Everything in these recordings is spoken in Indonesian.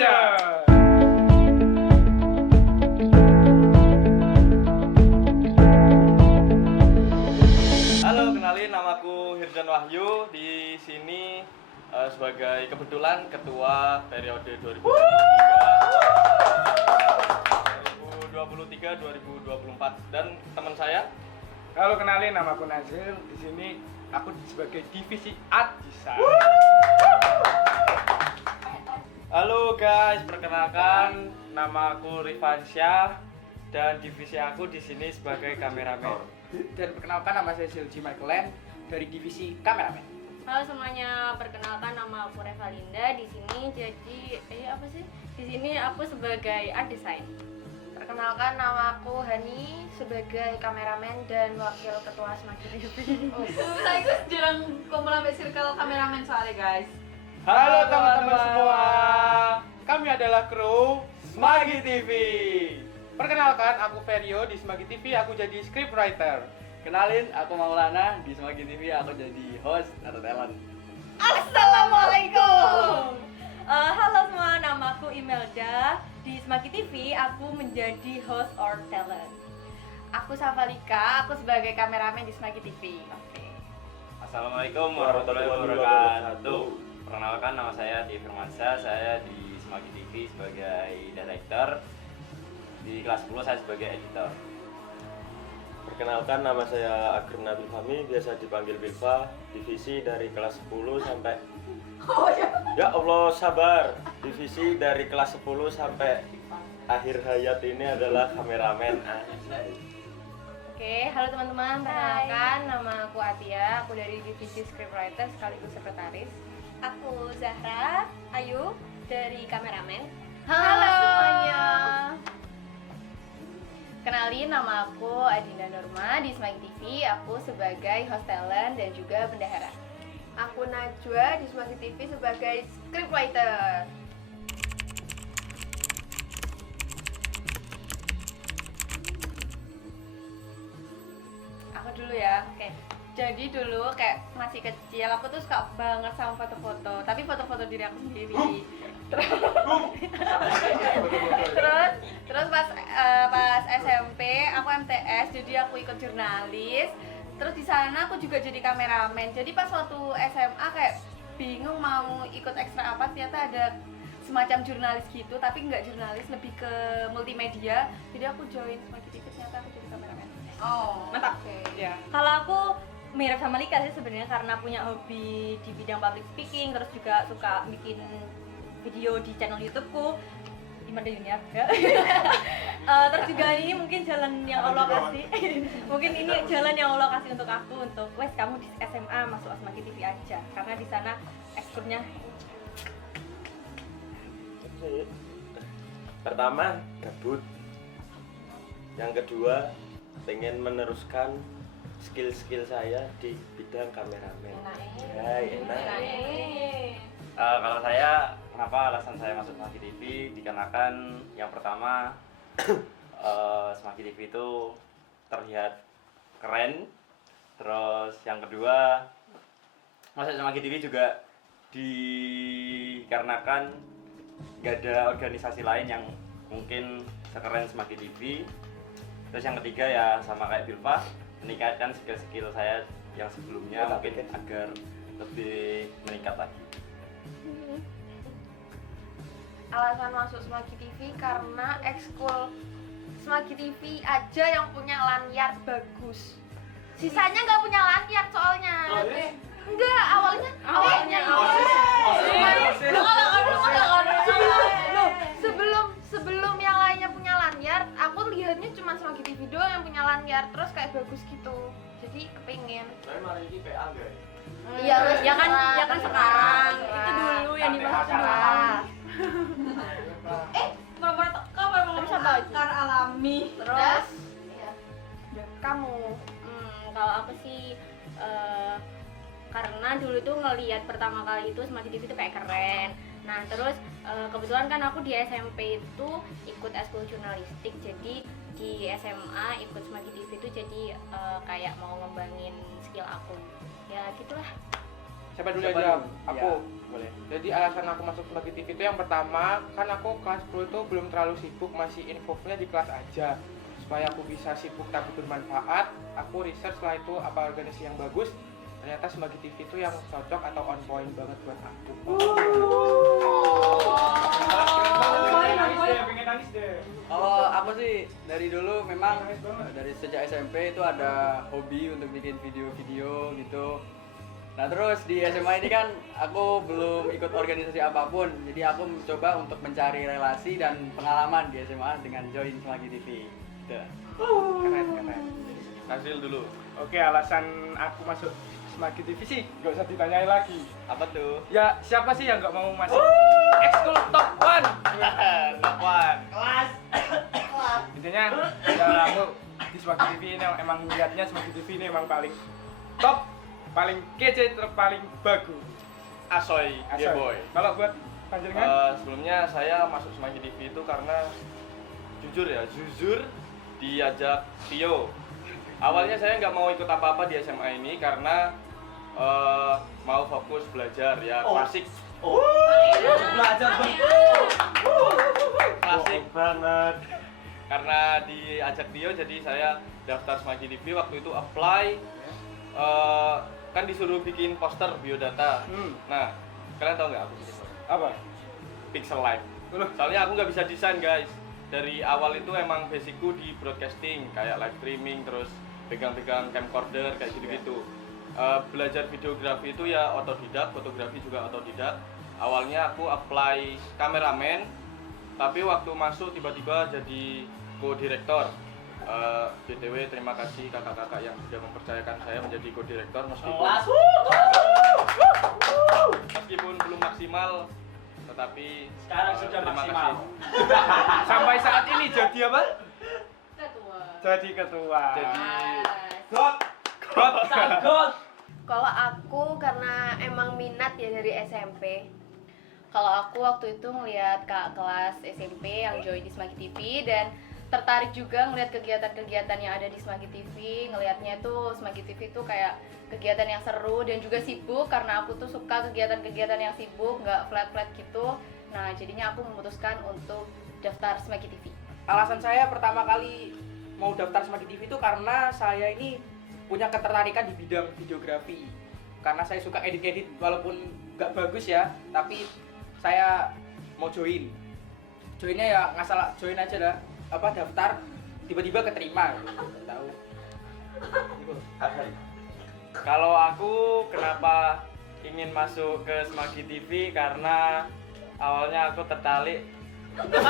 Action! Halo, kenalin namaku Hirjan Wahyu. Di sini sebagai kebetulan ketua periode 2023-2024 dan teman saya. Halo, kenalin namaku Nazil. Di sini aku sebagai divisi art design. Halo guys, perkenalkan namaku Rifansyah dan divisi aku di sini sebagai kameramen. Dan perkenalkan nama saya Silji Michaelan dari divisi kameramen. Halo semuanya, perkenalkan nama aku Revalinda. Di sini Di sini aku sebagai art design. Perkenalkan, nama aku Hani sebagai kameramen dan wakil ketua Smagi TV. Saya itu jarang kumpul sampai circle kameramen soalnya guys. Halo teman-teman semua, kami adalah kru Smagi TV. Perkenalkan, aku Ferio di Smagi TV, aku jadi scriptwriter. Kenalin, aku Maulana di Smagi TV, aku jadi host atau talent. Assalamualaikum. Halo semua, namaku Imelda. Di Smagi TV aku menjadi host or talent. Aku Safalika, aku sebagai kameramen di Smagi TV. Oke. Assalamualaikum warahmatullahi wabarakatuh. Perkenalkan, nama saya Tia Firmansyah, saya di Smagi TV sebagai director. Di kelas 10 saya sebagai editor. Perkenalkan, nama saya Agrim Nabil Fahmi, biasa dipanggil Bilfa, divisi dari kelas 10 sampai Ya Allah, sabar. Divisi dari kelas 10 sampai akhir hayat ini adalah kameramen. Oke, halo teman-teman, perkenalkan nama aku Atia, aku dari divisi scriptwriter sekaligus sekretaris. Aku Zahra Ayu dari kameramen. Halo semuanya. Kenalin, nama aku Adinda Nurma di Smagi TV, aku sebagai host talent dan juga bendahara. Aku Najwa di Smagi TV sebagai scriptwriter. Aku dulu ya. Oke. Jadi dulu kayak masih kecil aku tuh suka banget sama foto-foto, tapi foto-foto diri aku sendiri. Terus pas SMP aku MTS, jadi aku ikut jurnalis. Terus di sana aku juga jadi kameramen. Jadi pas waktu SMA kayak bingung mau ikut ekstra apa, ternyata ada semacam jurnalis gitu, tapi nggak jurnalis, lebih ke multimedia. Jadi aku join Smagi TV, ternyata aku jadi kameramen. Oh, Mantap. Oke. Ya. Kalau aku mirip sama Lika sih sebenarnya, karena punya hobi di bidang public speaking, terus juga suka bikin video di channel YouTubeku Iman Junior ya. Terus juga ini mungkin jalan yang Allah kasih. Mungkin ini jalan yang Allah kasih untuk aku, untuk wes kamu di SMA masuk Smagi TV aja, karena di sana ekskulnya Pertama, gabut. Yang kedua, pengen meneruskan skill-skill saya di bidang kameramen. Enak. Kalau saya, kenapa alasan saya masuk Smagi TV? Dikarenakan yang pertama, Smagi TV itu terlihat keren. Terus yang kedua, masuk Smagi TV juga dikarenakan nggak ada organisasi lain yang mungkin sekeren Smagi TV. Terus yang ketiga ya sama kayak Bilfa, meningkatkan skill-skill saya yang sebelumnya mungkin agar lebih meningkat lagi. Alasan masuk Smagi TV karena ekskul Smagi TV aja yang punya lanyard bagus. Sisanya nggak punya lanyard soalnya. Enggak, awalnya. Sebelum yang lainnya punya lanyard, aku lihatnya cuma Smagi TV doang yang punya lanyard, terus kayak bagus gitu. Jadi kepingin. Tapi malah ini PA guys. Iya, ya kan sekarang. Itu dulu yang dimaksud dulu. Pura-pura teka, pura-pura akar alami. Terus kamu Kalau aku sih karena dulu tuh ngelihat pertama kali itu Smagi TV itu kayak keren. Nah terus kebetulan kan aku di SMP itu ikut ekskul jurnalistik, jadi di SMA ikut Smagi TV itu jadi kayak mau ngembangin skill aku. Ya gitulah. Siapa dulu Siapa aja? dulu? Aku. Ya, boleh. Jadi alasan aku masuk Smagi TV itu yang pertama, kan aku kelas 10 itu belum terlalu sibuk, masih infonya di kelas aja. Supaya aku bisa sibuk tapi bermanfaat, aku research setelah itu apa organisasi yang bagus. Ternyata Smagi TV itu yang cocok atau on point banget buat aku. Kalau aku sih dari dulu memang dari sejak SMP itu ada hobi untuk bikin video-video gitu. Nah terus di SMA ini kan aku belum ikut organisasi apapun, jadi aku mencoba untuk mencari relasi dan pengalaman di SMA dengan join Smagi TV. Gitu. Keren. Hasil dulu. Oke, alasan aku masuk Smagi TV sih nggak usah ditanyain lagi. Apa tuh? Ya siapa sih yang nggak mau masuk ekskul top 1? Lapan. Intinya ya aku di Smagi TV ini emang lihatnya Smagi TV ini emang paling top, paling kece, paling bagus. Asoy, Asal. boy. Kalau buat panjenengan Sebelumnya saya masuk Smagi TV itu karena jujur diajak Tio. Awalnya saya nggak mau ikut apa-apa di SMA ini karena mau fokus belajar ya, klasik. Belajar Klasik banget. Karena diajak Tio jadi saya daftar Smagi TV, waktu itu apply. Kan disuruh bikin poster biodata. Nah, kalian tahu nggak aku bikin apa? apa? Pixel Live. Soalnya aku nggak bisa desain guys. Dari awal itu emang basicku di broadcasting, kayak live streaming, terus pegang-pegang camcorder kayak gitu-gitu. Belajar videografi itu ya otodidak, fotografi juga otodidak. Awalnya aku apply kameramen, tapi waktu masuk tiba-tiba jadi co-director. BTW terima kasih kakak-kakak yang sudah mempercayakan saya menjadi co-director meskipun belum maksimal, tetapi Sekarang sudah terima maksimal. kasih. Sampai saat ini jadi apa? Ketua. Jadi ketua. Jadi Kalau aku karena emang minat ya dari SMP. Kalau aku waktu itu ngeliat kak kelas SMP yang join di Smagi TV dan tertarik juga ngeliat kegiatan-kegiatan yang ada di Smagi TV. Ngeliatnya tuh Smagi TV tuh kayak kegiatan yang seru dan juga sibuk karena aku tuh suka kegiatan-kegiatan yang sibuk, nggak flat-flat gitu. Nah jadinya aku memutuskan untuk daftar Smagi TV. Alasan saya pertama kali mau daftar Smagi TV itu karena saya ini punya ketertarikan di bidang videografi. Karena saya suka edit-edit walaupun nggak bagus ya, tapi saya mau join. Joinnya ya ngasal join aja dah. Apa daftar tiba-tiba keterima gitu. Nggak tahu. Gitu. kalau aku kenapa ingin masuk ke Smagi TV karena awalnya aku tertarik. Lanjut.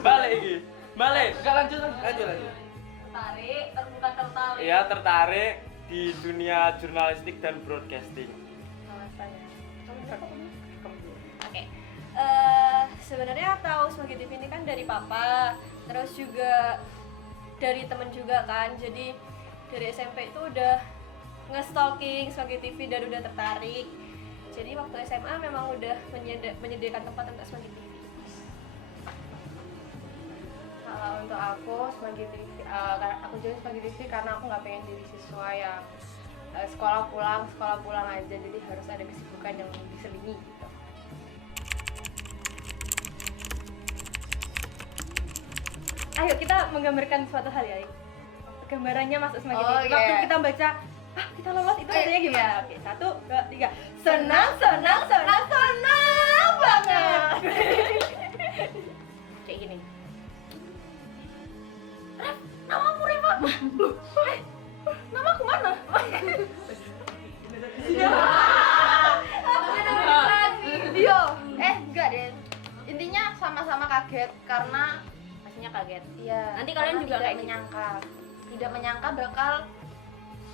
Balik iki. Balik. Enggak lanjut. Tertarik. Ya tertarik di dunia jurnalistik dan broadcasting. Oke. Sebenarnya tahu Smagi TV ini kan dari papa, terus juga dari temen juga kan. Jadi dari SMP itu udah nge-stalking Smagi TV dan udah tertarik. Jadi waktu SMA memang udah menyediakan tempat untuk Smagi TV. Kalau untuk aku Smagi TV, aku join Smagi TV karena aku nggak pengen jadi siswa yang sekolah pulang aja, jadi harus ada kesibukan yang diselingi gitu. Ayo kita menggambarkan suatu hal ya. Gambarannya masuk Smagi Oh, TV. Waktu iya. kita baca, kita lolos itu rasanya gimana? Iya. Oke, 1, 2, 3. Senang banget. Kayak gini. Namamu Reva. Loh, namaku mana? Iya. Enggak deh. Intinya sama-sama kaget karena Pastinya kaget. iya. Nanti kalian karena juga tidak kayak gitu. tidak menyangka bakal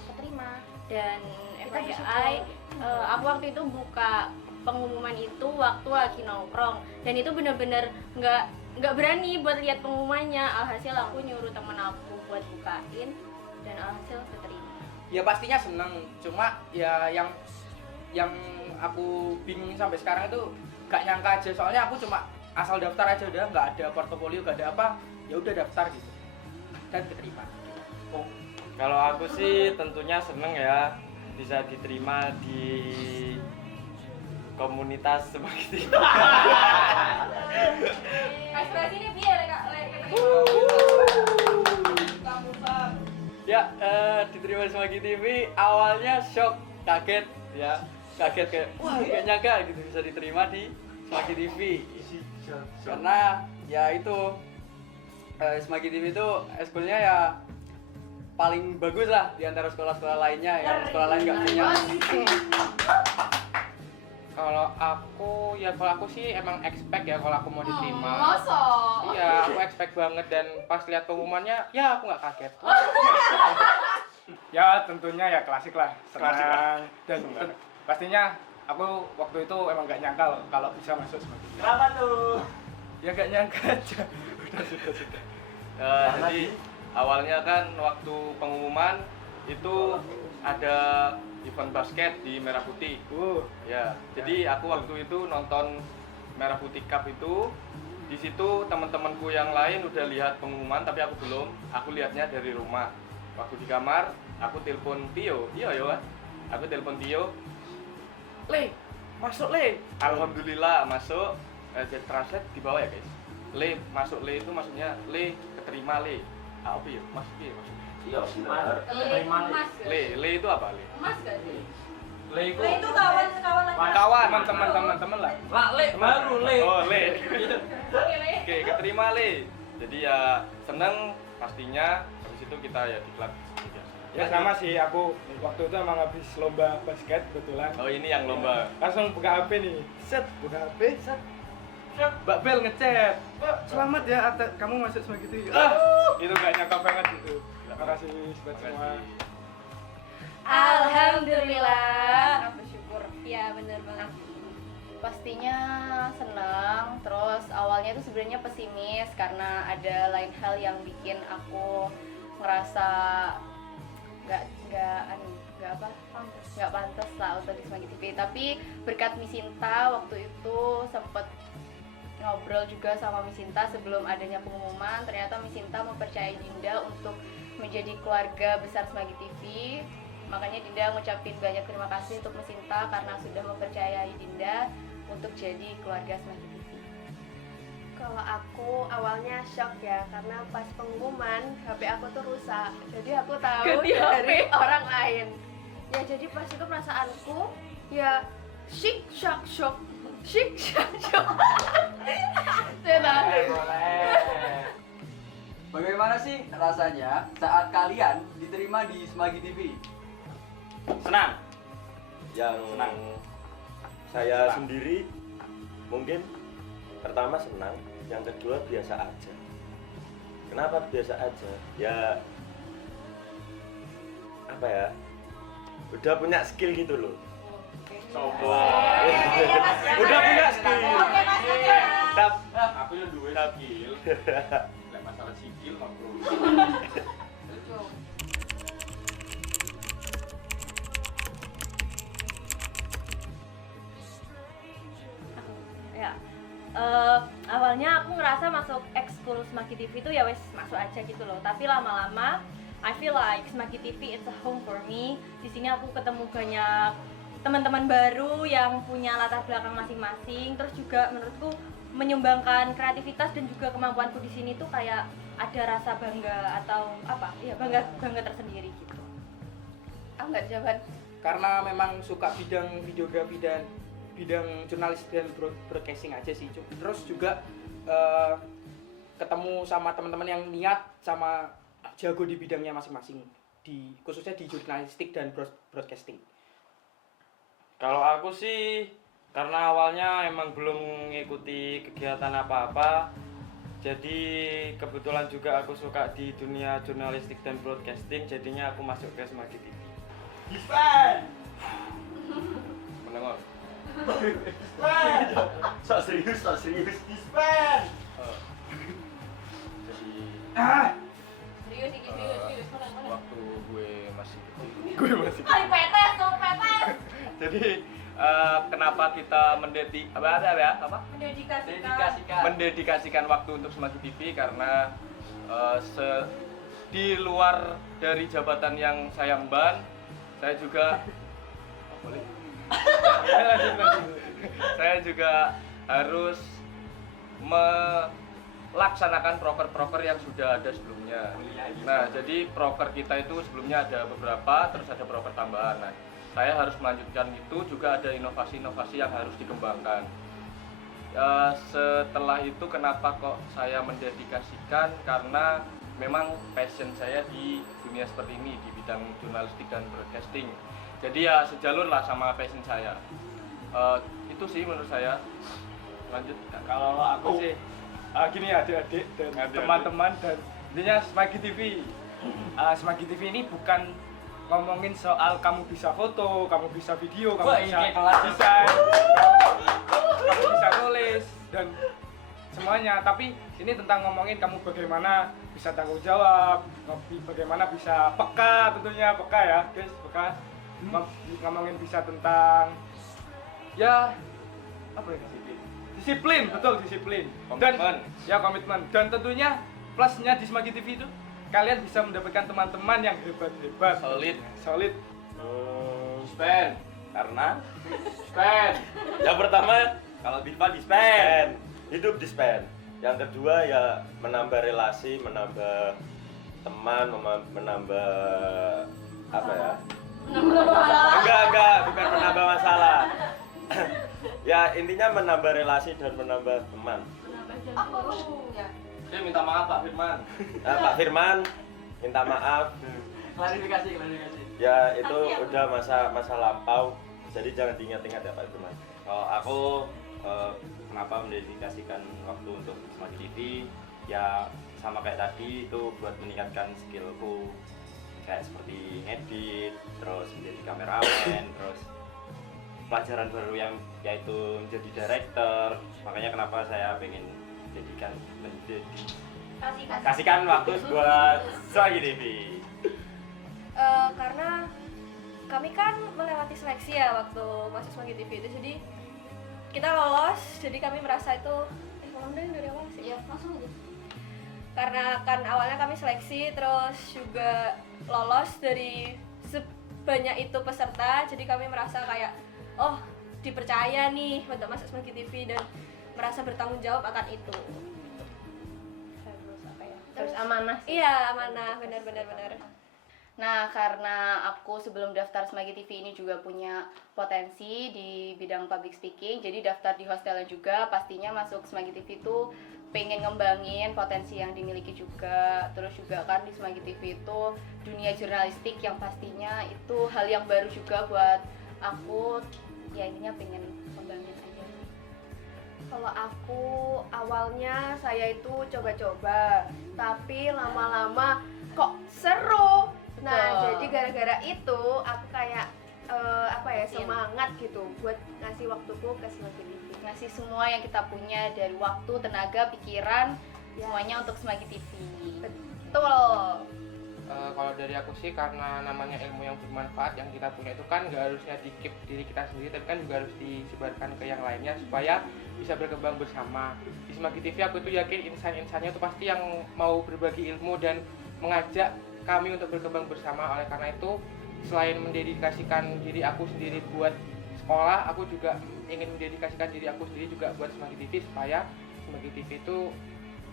keterima. Dan Kita FYI, aku waktu itu buka pengumuman itu waktu lagi nongkrong dan itu bener-bener nggak berani buat lihat pengumumannya. Alhasil aku nyuruh temen aku buat bukain dan alhasil keterima. Ya pastinya seneng, cuma ya yang aku bingung sampai sekarang itu gak nyangka aja, soalnya aku cuma asal daftar aja udah, nggak ada portofolio, nggak ada apa, ya udah daftar gitu dan keterima. Kalau aku sih tentunya seneng ya bisa diterima di komunitas Semanggi TV. Ekspresi ini biar Kak. Ya, diterima di Semanggi TV awalnya shock, kaget ya. Kaget kayak, wah gak nyangka gitu bisa diterima di Semanggi TV. Karena ya itu Semanggi TV itu eskulnya ya paling bagus lah di antara sekolah-sekolah lainnya yang sekolah lain nggak punya. Kalau aku sih emang expect ya kalau aku mau diterima. Mosok. Iya, aku expect banget dan pas lihat pengumumannya, ya aku nggak kaget. Ya tentunya ya klasik lah, Klasik lah. senang dan pastinya aku waktu itu emang gak nyangka loh kalau bisa masuk Semanggi TV. Kenapa tuh? Ya gak nyangka aja. Sudah. Jadi awalnya kan waktu pengumuman itu ada event basket di Merah Putih. Ya, jadi aku waktu itu nonton Merah Putih Cup itu. Di situ teman-temanku yang lain udah lihat pengumuman tapi aku belum. Aku lihatnya dari rumah. Waktu di kamar, aku telepon Tio. Iya ya, aku telepon Tio. Le, masuk Le. Alhamdulillah masuk. Jadi translate di bawah ya guys. Le masuk Le itu maksudnya Le keterima Le. Apa ya? Maksudnya maksudnya. Iya, benar. Emas. Le itu apa Le? Emas gak sih? Le Le itu kawan lagi. Kawan. Teman-teman lah. Lah, Le baru Le. Oh Le. Oke, Le. Oke, keterima Le. Jadi ya seneng pastinya. Habis itu kita ya diklat. Ya sama sih, aku waktu itu emang habis lomba basket kebetulan. Oh ini yang lomba. Langsung buka HP nih. Set, buka HP, set. Mbak Bel ngechat. Selamat ya, kamu masuk Semanggi TV. Itu gak nyangka banget gitu. Terima kasih buat semua. Alhamdulillah. Bersyukur. Iya bener banget. Pastinya senang. Terus awalnya tuh sebenarnya pesimis karena ada lain hal yang bikin aku ngerasa nggak pantas lah untuk di Semanggi TV. Tapi berkat Miss Sinta waktu itu sempet ngobrol juga sama Miss Sinta sebelum adanya pengumuman. Ternyata Miss Sinta mempercayai Dinda untuk menjadi keluarga besar Semanggi TV. Makanya Dinda ngucapin banyak terima kasih untuk Miss Sinta karena sudah mempercayai Dinda untuk jadi keluarga Semanggi TV. Kalau aku awalnya shock ya karena pas pengumuman HP aku tuh rusak. Jadi aku tahu dari orang lain. Ya jadi pas itu perasaanku ya syik shock. Bagaimana sih rasanya saat kalian diterima di Semanggi TV? Senang. Yang Senang. saya sendiri mungkin pertama senang, yang kedua biasa aja. Kenapa biasa aja? Ya apa ya? Udah punya skill gitu loh. Udah punya skill. Aku yang duwe skill. Lah masalah skill kok, Bro. Ya. Awalnya aku ngerasa masuk ekskul Semanggi TV itu ya wes masuk aja gitu loh. Tapi lama-lama I feel like Semanggi TV it's a home for me. Di sini aku ketemu banyak teman-teman baru yang punya latar belakang masing-masing. Terus juga menurutku menyumbangkan kreativitas dan juga kemampuanku di sini tuh kayak ada rasa bangga atau apa? Ya bangga tersendiri gitu. Aku nggak jawaban. Karena memang suka bidang videografi dan bidang jurnalis dan broadcasting aja sih. Terus juga ketemu sama teman-teman yang niat sama jago di bidangnya masing-masing, khususnya di jurnalistik dan broadcasting. Kalau aku sih karena awalnya emang belum mengikuti kegiatan apa-apa, jadi kebetulan juga aku suka di dunia jurnalistik dan broadcasting, jadinya aku masuk ke Semanggi TV. Dispen. Mendengar? Sok serius. Dispen. Jadi Serius iki, serius. waktu gue masih kecil, Kali petes tuh, petes. jadi kenapa kita Mendedikasikan. mendedikasikan waktu untuk Semanggi TV karena di luar dari jabatan yang saya emban, saya juga boleh. Saya juga harus melaksanakan proker-proker yang sudah ada sebelumnya. Nah, jadi proker kita itu sebelumnya ada beberapa, terus ada proker tambahan. Nah, saya harus melanjutkan itu, juga ada inovasi-inovasi yang harus dikembangkan. Setelah itu kenapa kok saya mendedikasikan, karena memang passion saya di dunia seperti ini, di bidang jurnalistik dan broadcasting. Jadi ya sejalur lah sama passion saya. Itu sih menurut saya. Lanjut. Kalau aku sih Gini adik-adik dan teman-teman, dan intinya Smagi TV. Smagi TV ini bukan ngomongin soal kamu bisa foto, kamu bisa video, kamu bisa desain, kamu bisa nulis dan semuanya. Tapi ini tentang ngomongin kamu bagaimana bisa tanggung jawab, bagaimana bisa peka, tentunya peka ya guys, peka. Ngomongin bisa tentang ya apa ya, disiplin, betul, disiplin. Komitmen. Dan ya komitmen. Dan tentunya plusnya di Smagi TV itu kalian bisa mendapatkan teman-teman yang hebat-hebat, solid. spend karena Spend. Yang pertama kalau Bilva di spend. hidup di spend. Yang kedua ya menambah relasi, menambah teman, menambah apa ya? Enggak, bukan menambah masalah. Ya intinya menambah relasi dan menambah teman. Dia minta maaf Pak Firman. Pak Firman minta maaf. Klarifikasi. Ya itu udah masa lampau. Jadi jangan diingat-ingat ya Pak Firman. Kalau aku kenapa mendedikasikan waktu untuk Smagi TV, ya sama kayak tadi, itu buat meningkatkan skillku kayak seperti ngedit, terus menjadi kameramen, terus pelajaran baru yang yaitu menjadi director. Makanya kenapa saya pengen kasihkan waktu buat Smagi TV. Karena kami kan melewati seleksi ya waktu masuk Smagi TV itu, jadi kita lolos, jadi kami merasa itu dari awal sih. Ya, langsung aja. Karena kan awalnya kami seleksi, terus juga lolos dari sebanyak itu peserta, jadi kami merasa kayak oh dipercaya nih untuk masuk Smagi TV dan merasa bertanggung jawab akan itu. Terus apa ya? Terus amanah sih. Iya, amanah, benar. Nah, karena aku sebelum daftar Smagi TV ini juga punya potensi di bidang public speaking, jadi daftar di hostelnya juga, pastinya masuk Smagi TV itu pengen ngembangin potensi yang dimiliki juga. Terus juga kan di Smagi TV itu dunia jurnalistik yang pastinya itu hal yang baru juga buat aku, ya intinya pengen ngembangin aja. Kalau aku awalnya saya itu coba-coba, tapi lama-lama kok seru. Nah, jadi gara-gara itu aku kayak semangat gitu buat ngasih waktuku ke Smagi TV. Ngasih semua yang kita punya dari waktu, tenaga, pikiran, semuanya untuk Smagi TV. Betul. Kalau dari aku sih, karena namanya ilmu yang bermanfaat yang kita punya itu kan nggak harusnya di-keep diri kita sendiri, tapi kan juga harus disebarkan ke yang lainnya supaya bisa berkembang bersama. Di Smagi TV aku itu yakin insan-insannya itu pasti yang mau berbagi ilmu dan mengajak kami untuk berkembang bersama. Oleh karena itu, selain mendedikasikan diri aku sendiri buat sekolah, aku juga ingin mendedikasikan diri aku sendiri juga buat Smagi TV, supaya Smagi TV itu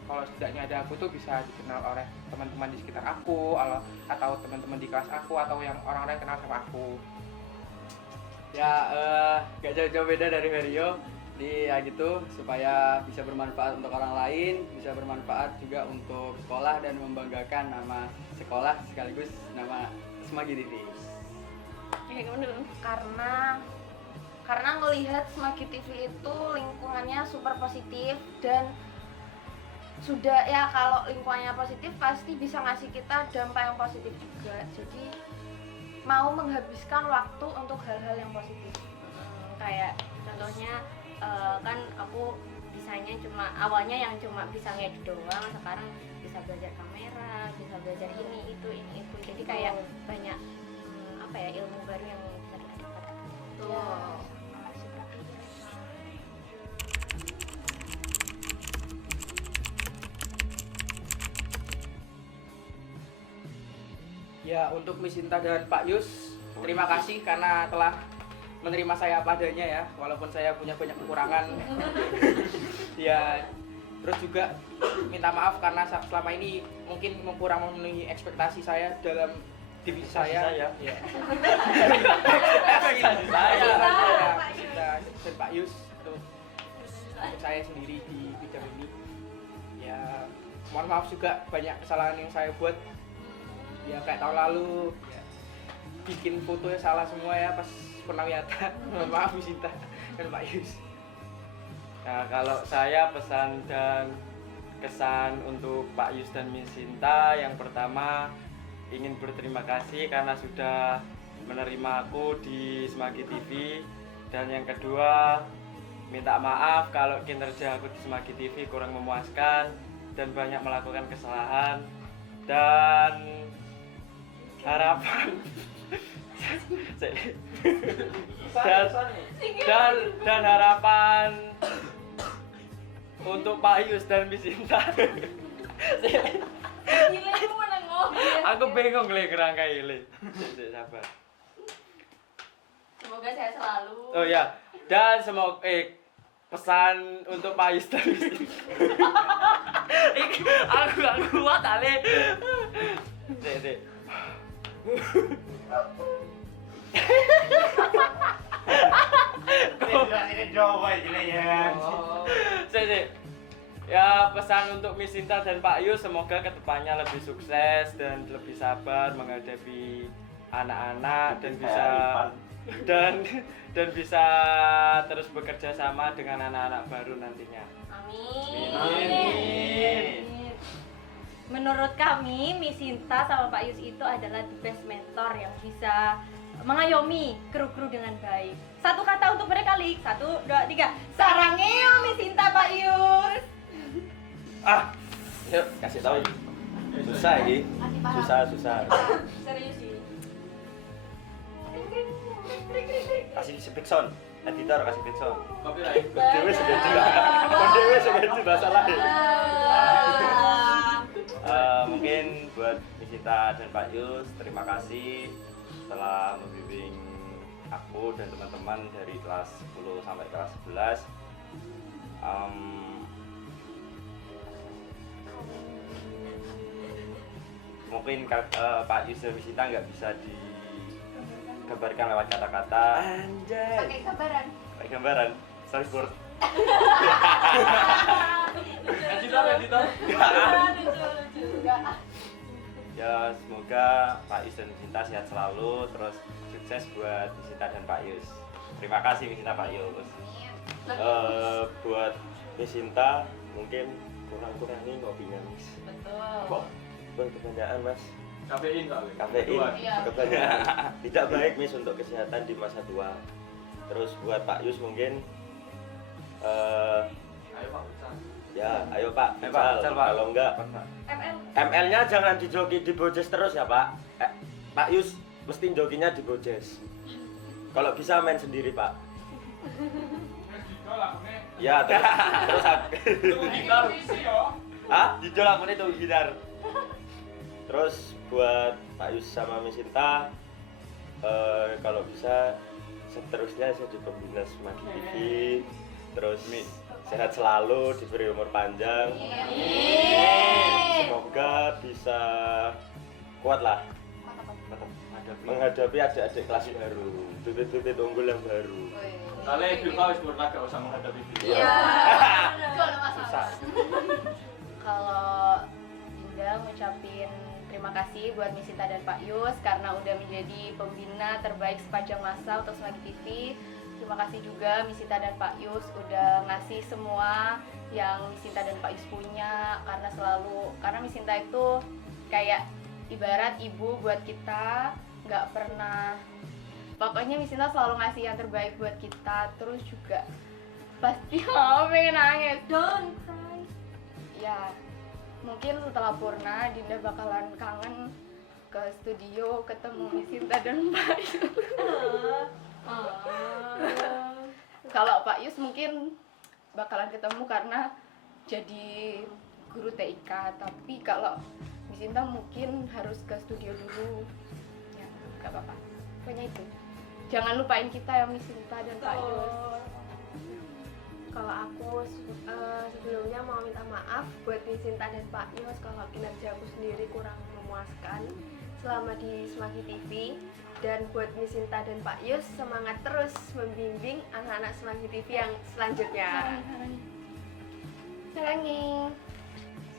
kalau setidaknya ada aku tuh bisa dikenal oleh teman-teman di sekitar aku, atau teman-teman di kelas aku, atau yang orang-orang yang kenal sama aku. Ya gak jauh-jauh beda dari Mario di ya gitu, supaya bisa bermanfaat untuk orang lain, bisa bermanfaat juga untuk sekolah dan membanggakan nama sekolah sekaligus nama Smagi TV. Karena ngelihat Smagi TV itu lingkungannya super positif, dan sudah ya kalau lingkungannya positif pasti bisa ngasih kita dampak yang positif juga. Jadi mau menghabiskan waktu untuk hal-hal yang positif. Kayak contohnya kan aku bisanya awalnya yang cuma bisa ngedit doang, sekarang bisa belajar kamera, bisa belajar ini itu, jadi kayak banyak ilmu baru yang bisa kita dapatkan. Ya, untuk Miss Sinta dan Pak Yus, terima kasih karena telah menerima saya apa adanya ya, walaupun saya punya banyak kekurangan. Ya, terus juga minta maaf karena selama ini mungkin kurang memenuhi ekspektasi saya dalam divisi saya. Ya. Ekspektasi saya, Pak Sinta dan Pak Yus untuk saya sendiri di bidang ini. Ya, mohon maaf juga banyak kesalahan yang saya buat. Ya kayak tahun lalu ya, bikin fotonya salah semua ya pas Purnawiyata. Mohon maaf Miss Sinta dan Pak Yus. Nah, kalau saya pesan dan kesan untuk Pak Yus dan Miss Sinta, yang pertama ingin berterima kasih karena sudah menerima aku di Semagi TV, dan yang kedua minta maaf kalau kinerja aku di Semagi TV kurang memuaskan dan banyak melakukan kesalahan, dan harapan dan harapan untuk Pak Yus dan Miss Sinta. Aku bingung le kerangka ile. Sabar. Semoga saya selalu. Oh ya, dan semoga pesan untuk Pak Yus dan Miss Sinta. Aku kuat ale. Dek. Ini Jawa ini ya. Ya, pesan untuk Miss Sinta dan Pak Yus, semoga kedepannya lebih sukses dan lebih sabar menghadapi anak-anak dan bisa terus bekerja sama dengan anak-anak baru nantinya. Amin. Menurut kami, Miss Sinta sama Pak Yus itu adalah the best mentor yang bisa mengayomi kru-kru dengan baik. Satu kata untuk mereka, Lik. 1, 2, 3. Sarangeo Miss Sinta, Pak Yus. Yuk, kasih tahu. Susah ini. Susah. Serius sih. Kasih speak sound. Editor kasih speak sound. Copyright. Dewe segaji masalah. Mungkin buat Miss Sinta dan Pak Yus, terima kasih telah membimbing aku dan teman-teman dari kelas 10 sampai kelas 11. Mungkin Pak Yus dan Miss Sinta nggak bisa digambarkan lewat kata-kata. Pakai gambaran. Pakai gambaran. Storyboard. Editor. Ya, semoga Pak Yus dan Miss Sinta sehat selalu, terus sukses buat Miss Sinta dan Pak Yus. Terima kasih Miss Sinta, Pak Yus. Buat Miss Sinta mungkin kurang-kurangi ngopinya, Miss. Betul. Kok kebanyakan, Mas? Kafein soalnya. Kafein Iya. kebanyakan. Tidak baik, Miss, untuk kesehatan di masa tua. Terus buat Pak Yus mungkin Ayo Pak. ya, ayo Pak, Pak, Pak. Pak. Kalau enggak ML. ML-nya jangan dijoki di Bojes terus ya, Pak. Pak Yus mesti jokinya di Bojes. Kalau bisa main sendiri, Pak. Ya, terus Jujur aku ini tuh gitar. Terus buat Pak Yus sama Miss Sinta, kalau bisa seterusnya saya di pembina Semagi TV. Terus sehat selalu, diberi umur panjang. Semoga bisa kuat lah menghadapi adik-adik kelas baru, bibit-bibit unggul yang baru. Kalian Bilfa wis pernah gak usah menghadapi video. Iya. Gak masalah. Kalau Dinda ngucapin terima kasih buat Miss Sinta dan Pak Yus karena udah menjadi pembina terbaik sepanjang masa untuk Semagi TV. Terima kasih juga Miss Sinta dan Pak Yus udah ngasih semua yang Miss Sinta dan Pak Yus punya, karena Miss Sinta itu kayak ibarat ibu buat kita, nggak pernah, pokoknya Miss Sinta selalu ngasih yang terbaik buat kita. Terus juga pasti pengen nangis. Don't cry. Ya, mungkin setelah Purna Dinda bakalan kangen ke studio ketemu Miss Sinta dan Pak Yus. Kalau Pak Yus mungkin bakalan ketemu karena jadi guru TIK, tapi kalau Miss Cinta mungkin harus ke studio dulu. Ya, nggak apa-apa. Pokoknya itu. Jangan lupain kita ya Miss Cinta dan Pak Yus. Kalau aku sebelumnya mau minta maaf buat Miss Cinta dan Pak Yus kalau kinerja aku sendiri kurang memuaskan selama di Semagi TV. Dan buat Miss Cinta dan Pak Yus, semangat terus membimbing anak-anak Semagi TV yang selanjutnya. Sarangi.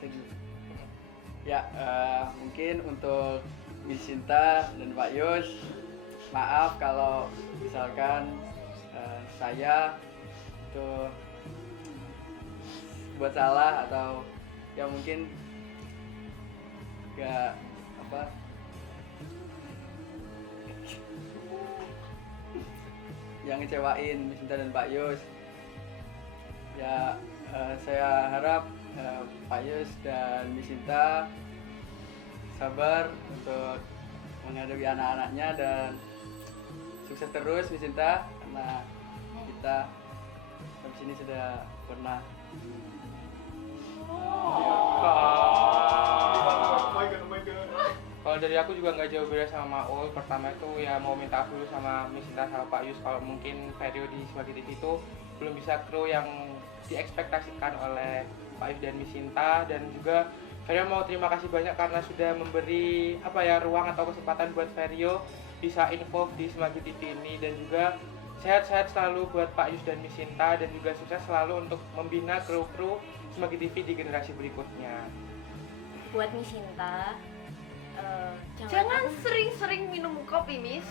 Segi. Ya, mungkin untuk Miss Cinta dan Pak Yus, maaf kalau misalkan saya itu buat salah atau ya mungkin gak apa yang ngecewain Miss Cinta dan Pak Yus. Ya, saya harap Pak Yus dan Miss Cinta sabar untuk menghadapi anak-anaknya dan sukses terus Miss Cinta, karena kita sampai sini sudah pernah. Kalau dari aku juga nggak jauh beda sama Maul. Pertama itu ya mau minta dulu sama Miss Cinta sama Pak Yus kalau mungkin Vario di Semagi TV itu belum bisa kru yang diekspektasikan oleh Pak Yus dan Miss Cinta. Dan juga Vario mau terima kasih banyak karena sudah memberi ruang atau kesempatan buat Vario bisa involve di Semagi TV ini. Dan juga sehat-sehat selalu buat Pak Yus dan Miss Cinta, dan juga sukses selalu untuk membina kru-kru Semagi TV di generasi berikutnya. Buat Miss Cinta, Jangan sering-sering minum kopi, Miss.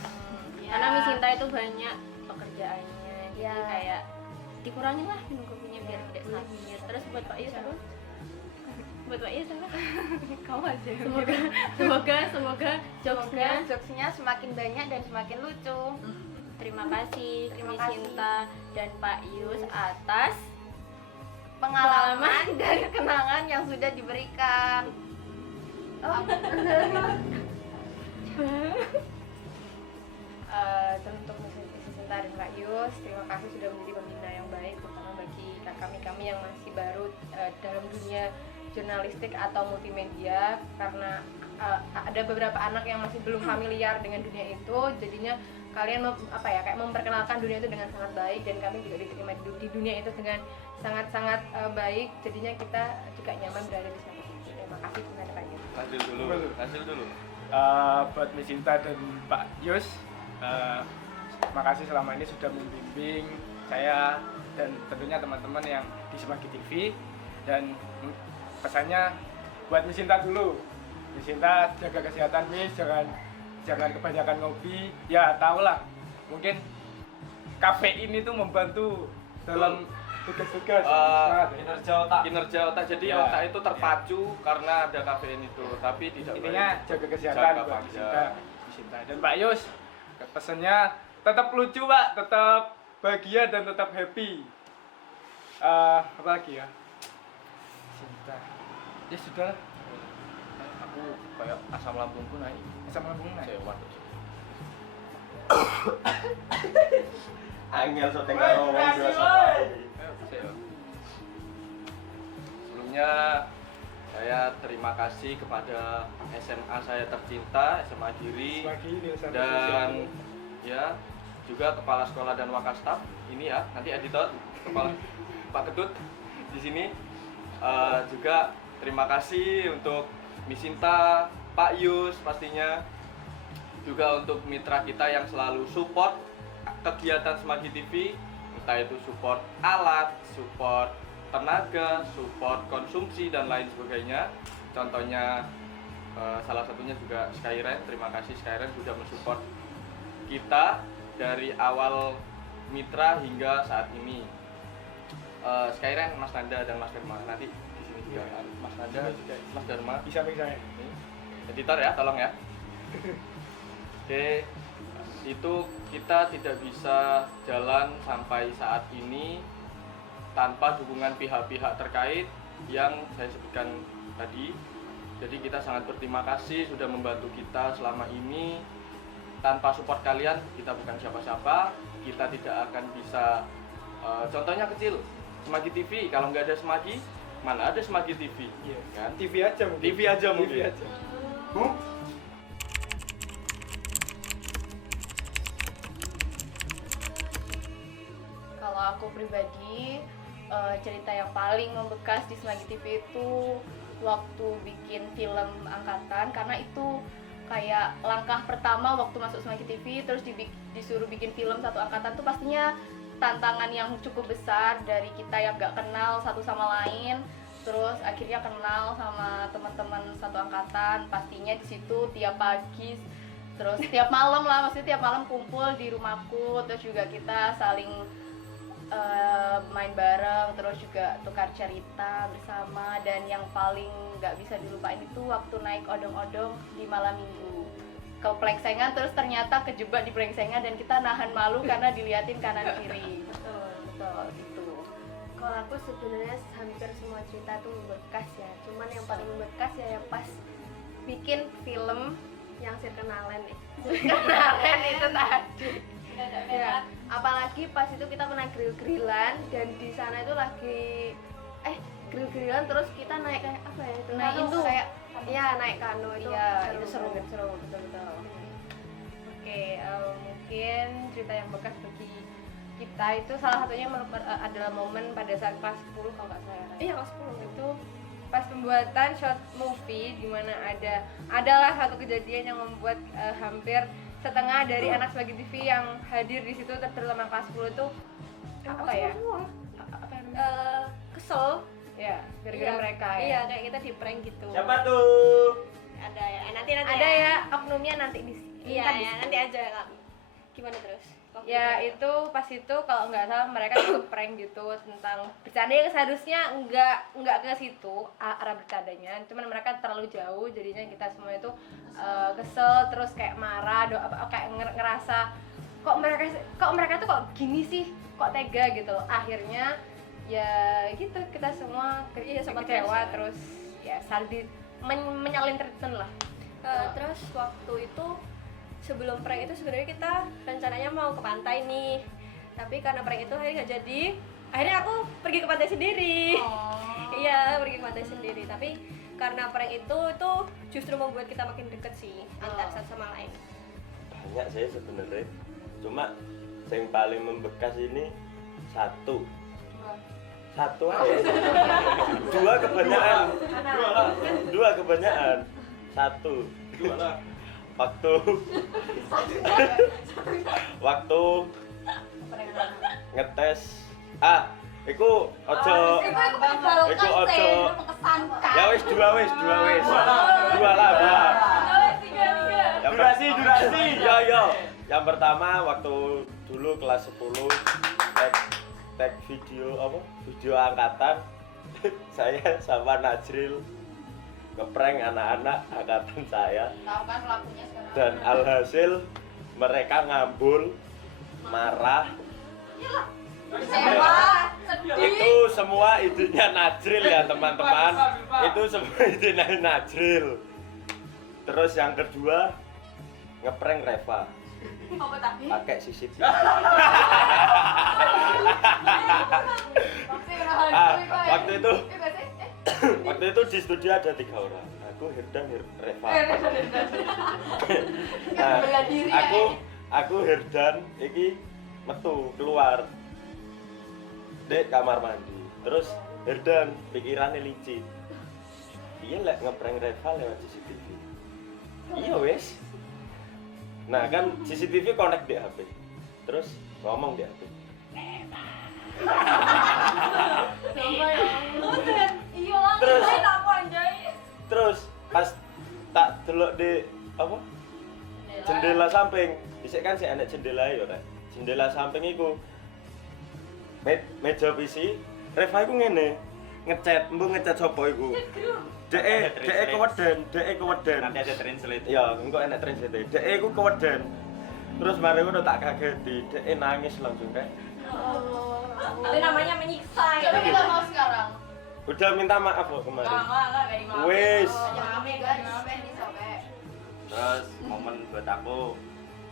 karena Miss Cinta itu banyak pekerjaannya, jadi Ya. kayak dikurangin lah minum kopinya biar tidak sakit. Terus buat Pak Yus apa? Buat Pak Yus apa? Kamu aja. Semoga Jokesnya semakin banyak dan semakin lucu. Terima kasih Terima Miss kasih. Cinta dan Pak Yus atas Pengalaman dan kenangan yang sudah diberikan. Dan untuk Miss Cinta dan Pak Yus, terima kasih sudah menjadi pembina yang baik, terutama bagi kami yang masih baru dalam dunia jurnalistik atau multimedia, karena ada beberapa anak yang masih belum familiar dengan dunia itu, jadinya kalian kayak memperkenalkan dunia itu dengan sangat baik, dan kami juga diterima di dunia itu dengan sangat-sangat baik, jadinya kita juga nyaman berada di sana. Terima kasih Cinta dan Pak Yus. Hasil dulu. Buat Miss Cinta dan Pak Yus, makasih selama ini sudah membimbing saya dan tentunya teman-teman yang di Semagi TV. Dan pesannya buat Miss Cinta dulu, Miss Cinta jaga kesehatan Miss, jangan kebanyakan ngopi. Ya tau lah, mungkin kafein itu membantu dalam tugas-tugas Kinerja otak, jadi Ya, otak itu terpacu karena ada kafein itu, tapi tidak intinya baik. jaga kesehatan Jaga buat pada. Miss Cinta dan Pak Yus. Pesannya tetap lucu Pak, tetap bahagia dan tetap happy. Apa lagi ya? Cinta. Ya sudah. Aku kayak asam lambungku naik. Asam lambung naik. Saya waduh. Angel syuting karo wong biasa. Sebelumnya saya terima kasih kepada SMA saya tercinta, SMA Giri, dan ya juga kepala sekolah dan wakastaf ini ya, nanti editor kepala Pak Ketut di sini. Juga terima kasih untuk Miss Cinta, Pak Yus pastinya, juga untuk mitra kita yang selalu support kegiatan Semagi TV, entah itu support alat, support tenaga, support konsumsi dan lain sebagainya. Contohnya salah satunya juga Skyren. Terima kasih Skyren sudah mensupport kita dari awal mitra hingga saat ini. Skyren, Mas Nanda dan Mas Dharma, nanti di sini juga Mas Nanda, Mas Dharma, Di samping saya. editor ya, tolong ya. Oke, itu kita tidak bisa jalan sampai saat ini tanpa dukungan pihak-pihak terkait yang saya sebutkan tadi. Jadi kita sangat berterima kasih sudah membantu kita selama ini. Tanpa support kalian kita bukan siapa-siapa, kita tidak akan bisa. Contohnya kecil, Semagi TV, kalau nggak ada Semagi Mana ada Smagi TV? Iya. Kan? TV aja mungkin. TV aja mungkin. TV aja. Kalau aku pribadi, cerita yang paling membekas di Semagi TV itu waktu bikin film angkatan, karena itu kayak langkah pertama waktu masuk Semagi TV, terus disuruh bikin film satu angkatan tuh pastinya tantangan yang cukup besar dari kita yang gak kenal satu sama lain, terus akhirnya kenal sama teman-teman satu angkatan. Pastinya di situ tiap pagi, terus tiap malam lah, maksudnya tiap malam kumpul di rumahku, terus juga kita saling main bareng, terus juga tukar cerita bersama. Dan yang paling nggak bisa dilupain itu waktu naik odong-odong di malam minggu ke Plengsengan, terus ternyata kejebak di Plengsengan dan kita nahan malu karena diliatin kanan kiri. Betul itu. Kalau aku sebenarnya hampir semua cerita tuh membekas ya, cuman yang paling membekas ya yang pas bikin film yang Sirkenalen itu tadi. Ya, apalagi pas itu kita pernah grill-grillan dan di sana itu lagi grill-grillan, terus kita naik kayak apa ya itu, Naik kano, itu. kayak ya naik kano itu. Iya, itu seru banget. betul. Oke, mungkin cerita yang bekas bagi kita itu salah satunya adalah momen pada saat kelas 10 kalau nggak salah. Iya, kelas 10 Itu pas pembuatan short movie di mana adalah satu kejadian yang membuat hampir setengah dari anak Semagi TV yang hadir di situ, terutama kelas 10 itu apa ya? Apa yang kesel ya, gara-gara mereka ya. Iya, kayak kita di prank gitu. Siapa tuh? Ada ya, nanti Ada ya oknumnya nanti di Iya, ntar di- ya, nanti aja Kak. Gimana terus? Waktu Ya itu. itu pas itu kalau nggak salah mereka ikut prank gitu tentang bercanda yang seharusnya nggak ke situ arah bercandanya, cuman mereka terlalu jauh jadinya kita semua itu kesel, terus kayak marah, kayak ngerasa kok mereka tuh kok gini sih, kok tega gitu. Akhirnya ya gitu kita semua sempat kecewa, kesel. terus ya saling menyalin treatment lah. Terus waktu itu sebelum prank itu sebenarnya kita rencananya mau ke pantai nih, tapi karena prank itu akhirnya nggak jadi. Akhirnya aku pergi ke pantai sendiri. Iya, pergi ke pantai sendiri. Tapi karena prank itu justru membuat kita makin deket sih antar satu sama lain. Banyak sih sebenarnya, cuma yang paling membekas ini satu aja. Dua kebanyakan. Satu waktu ngetes iku ojo ya wis dua lah. Durasi ya. Yang pertama waktu dulu kelas 10 tag video angkatan saya sama Najril ngeprank anak-anak angkatan saya. Tahu kan pelakunya sekarang. Dan alhasil mereka ngambul, marah. Itu semua idenya Najril ya teman-teman. Itu semua idenya Najril. Terus yang kedua ngeprank Reva. Apa tadi? Pakai CCTV. Waktu itu di studio ada 3 orang. Aku Herdan, Reva. Aku Herdan iki metu keluar dek kamar mandi. Terus Herdan pikirannya licin. Iya lek ngeprank Reva lewat CCTV. Iya wes. Nah kan CCTV connect di HP. Terus ngomong di HP. Terus pas tak delok di apa? Jendela samping. Dhisik kan sik enek jendela ya, Rek. Jendela samping iku meja PC, Reva iku ngene, ngechat sapa iku. Dek keweden. Nanti ada translate. Ya, engko enek translate. Dek iku keweden. Terus mari ngono tak kageti, dek nangis langsung kayak. Itu namanya menyiksa. Coba kita mau sekarang. Udah minta maaf kok kemarin. Enggak kayak gimana. Wis. Terus momen buat aku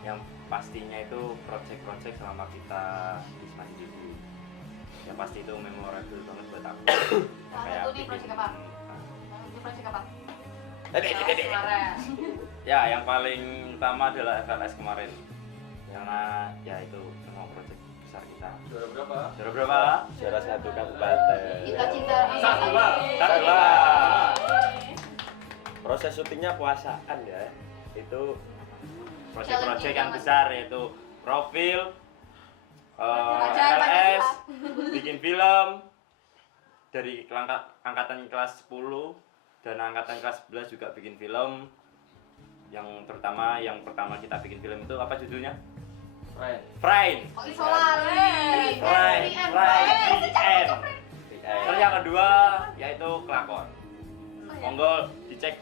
yang pastinya itu project-project selama kita di Smagi TV. ya pasti itu memorable banget buat aku. Salah Kayak satu nih bikin- project apa? Ini project apa? Dek. Kemarin. Ya, yang paling utama adalah FLS kemarin. Karena ya itu semua proyek besar kita. Juara berapa? Juara berapa? Juara 1 kabupaten. Kita cinta Satu, ini. Pak. Satu, Pak. Proses syutingnya puasaan ya. Itu Proyek-proyek yang besar yaitu profil, Ajar, FLS, bikin film dari angkatan kelas 10 dan angkatan kelas 11 juga bikin film. Yang pertama kita bikin film itu apa judulnya? Friend. Oh, isolasi. Friend. Terus yang kedua yaitu kelakon. Monggo dicek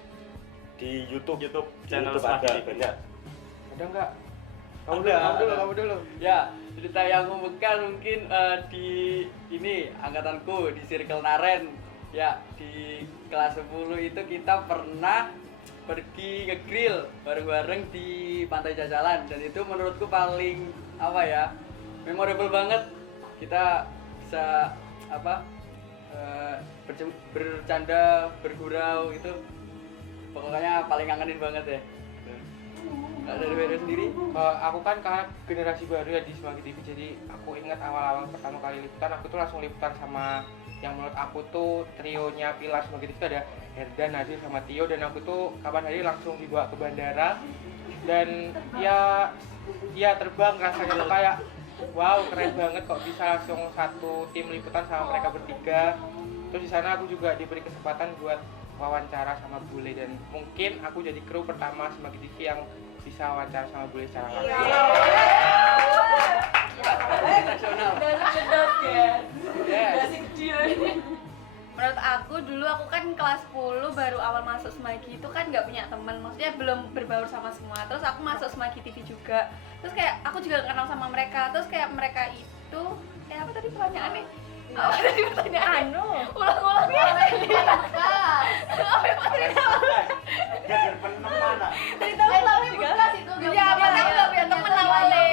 di YouTube channel YouTube Smart ada TV. banyak. Ada nggak? Ada. Kamu dulu. Ya, cerita yang membekas mungkin di ini angkatanku di Circle Naren. Ya, di kelas 10 itu kita pernah pergi nge-grill bareng-bareng di Pantai Jajalan dan itu menurutku paling apa ya? Memorable banget. Kita bisa bercanda, bergurau gitu. Pokoknya paling ngangenin banget ya. Kalau dari Vero sendiri? Aku kan karena generasi baru ya di Semanggi TV, jadi aku ingat awal-awal pertama kali liputan, aku tuh langsung liputan sama yang menurut aku tuh trionya pilar Semanggi TV ada Herdan, Nadir, sama Tio, dan aku tuh kapan hari langsung dibawa ke bandara dan ya terbang, rasanya tuh kayak wow, keren banget kok bisa langsung satu tim liputan sama mereka bertiga. Terus di sana aku juga diberi kesempatan buat wawancara sama Bule dan mungkin aku jadi kru pertama Semanggi TV yang bisa wawancara sama Bule secara langsung. Nasional. Menurut aku dulu aku kan kelas 10 baru awal masuk Semanggi itu kan nggak punya teman, maksudnya belum berbaur sama semua. Terus aku masuk Semanggi TV juga, terus kayak aku juga kenal sama mereka. Terus kayak mereka itu apa tadi pertanyaannya? Apa tadi pertanyaan? Ulang-ulang ya. Tapi bekas itu gak Ya, punya makanya aku nggak punya teman awalnya.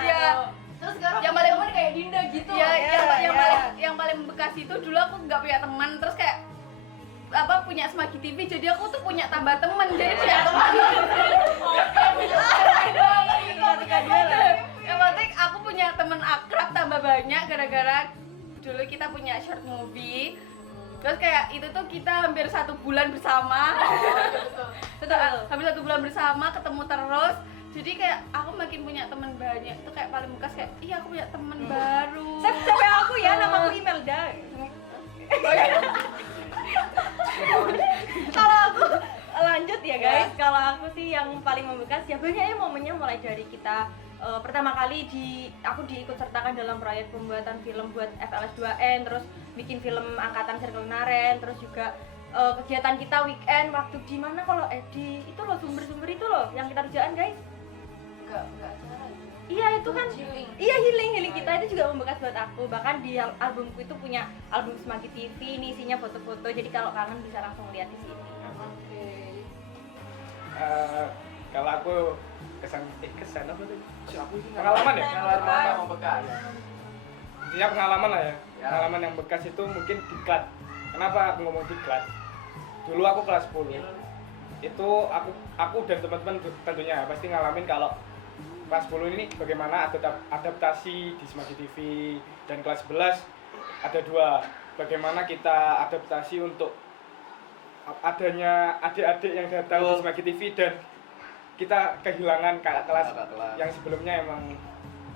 Ya. Terus sekarang Yang punya paling- teman kayak Dinda gitu. Yang paling bekas itu dulu aku nggak punya teman, terus kayak punya Semanggi TV, jadi aku tuh punya tambah teman, jadi punya teman. Yang penting aku punya teman akrab tambah banyak gara-gara dulu kita punya short movie. Terus kayak itu tuh kita hampir 1 bulan bersama. Hampir 1 bulan bersama, ketemu terus. Jadi kayak aku makin punya teman banyak. Itu kayak paling bekas kayak iya aku punya teman baru. Sampai aku ya, namaku Imelda. Kalau aku lanjut ya guys, kalau aku sih yang paling membekas ya banyak ya momennya, mulai dari kita pertama kali aku diikut sertakan dalam proyek pembuatan film buat FLS 2N, terus bikin film angkatan Circle Naren, terus juga kegiatan kita weekend waktu di mana kalau di itu loh sumber-sumber itu loh yang kita kerjaan guys. Enggak salah. Iya itu kan, iya healing kita itu juga membekas buat aku. Bahkan di albumku itu punya album Semanggi TV, ini isinya foto-foto. Jadi kalau kangen bisa langsung lihat di sini. Oke. Kalau aku kesan apa tuh? Pengalaman ya? Pengalaman membekas. Intinya pengalaman lah ya. Pengalaman yang bekas itu mungkin diklat. Kenapa aku ngomong diklat? Dulu aku kelas 10. Itu aku dan teman-teman tentunya pasti ngalamin kalau kelas 10 ini bagaimana adaptasi di Semanggi TV, dan kelas 11 ada 2. Bagaimana kita adaptasi untuk adanya adik-adik yang datang di Semanggi TV dan kita kehilangan kakak kelas yang sebelumnya emang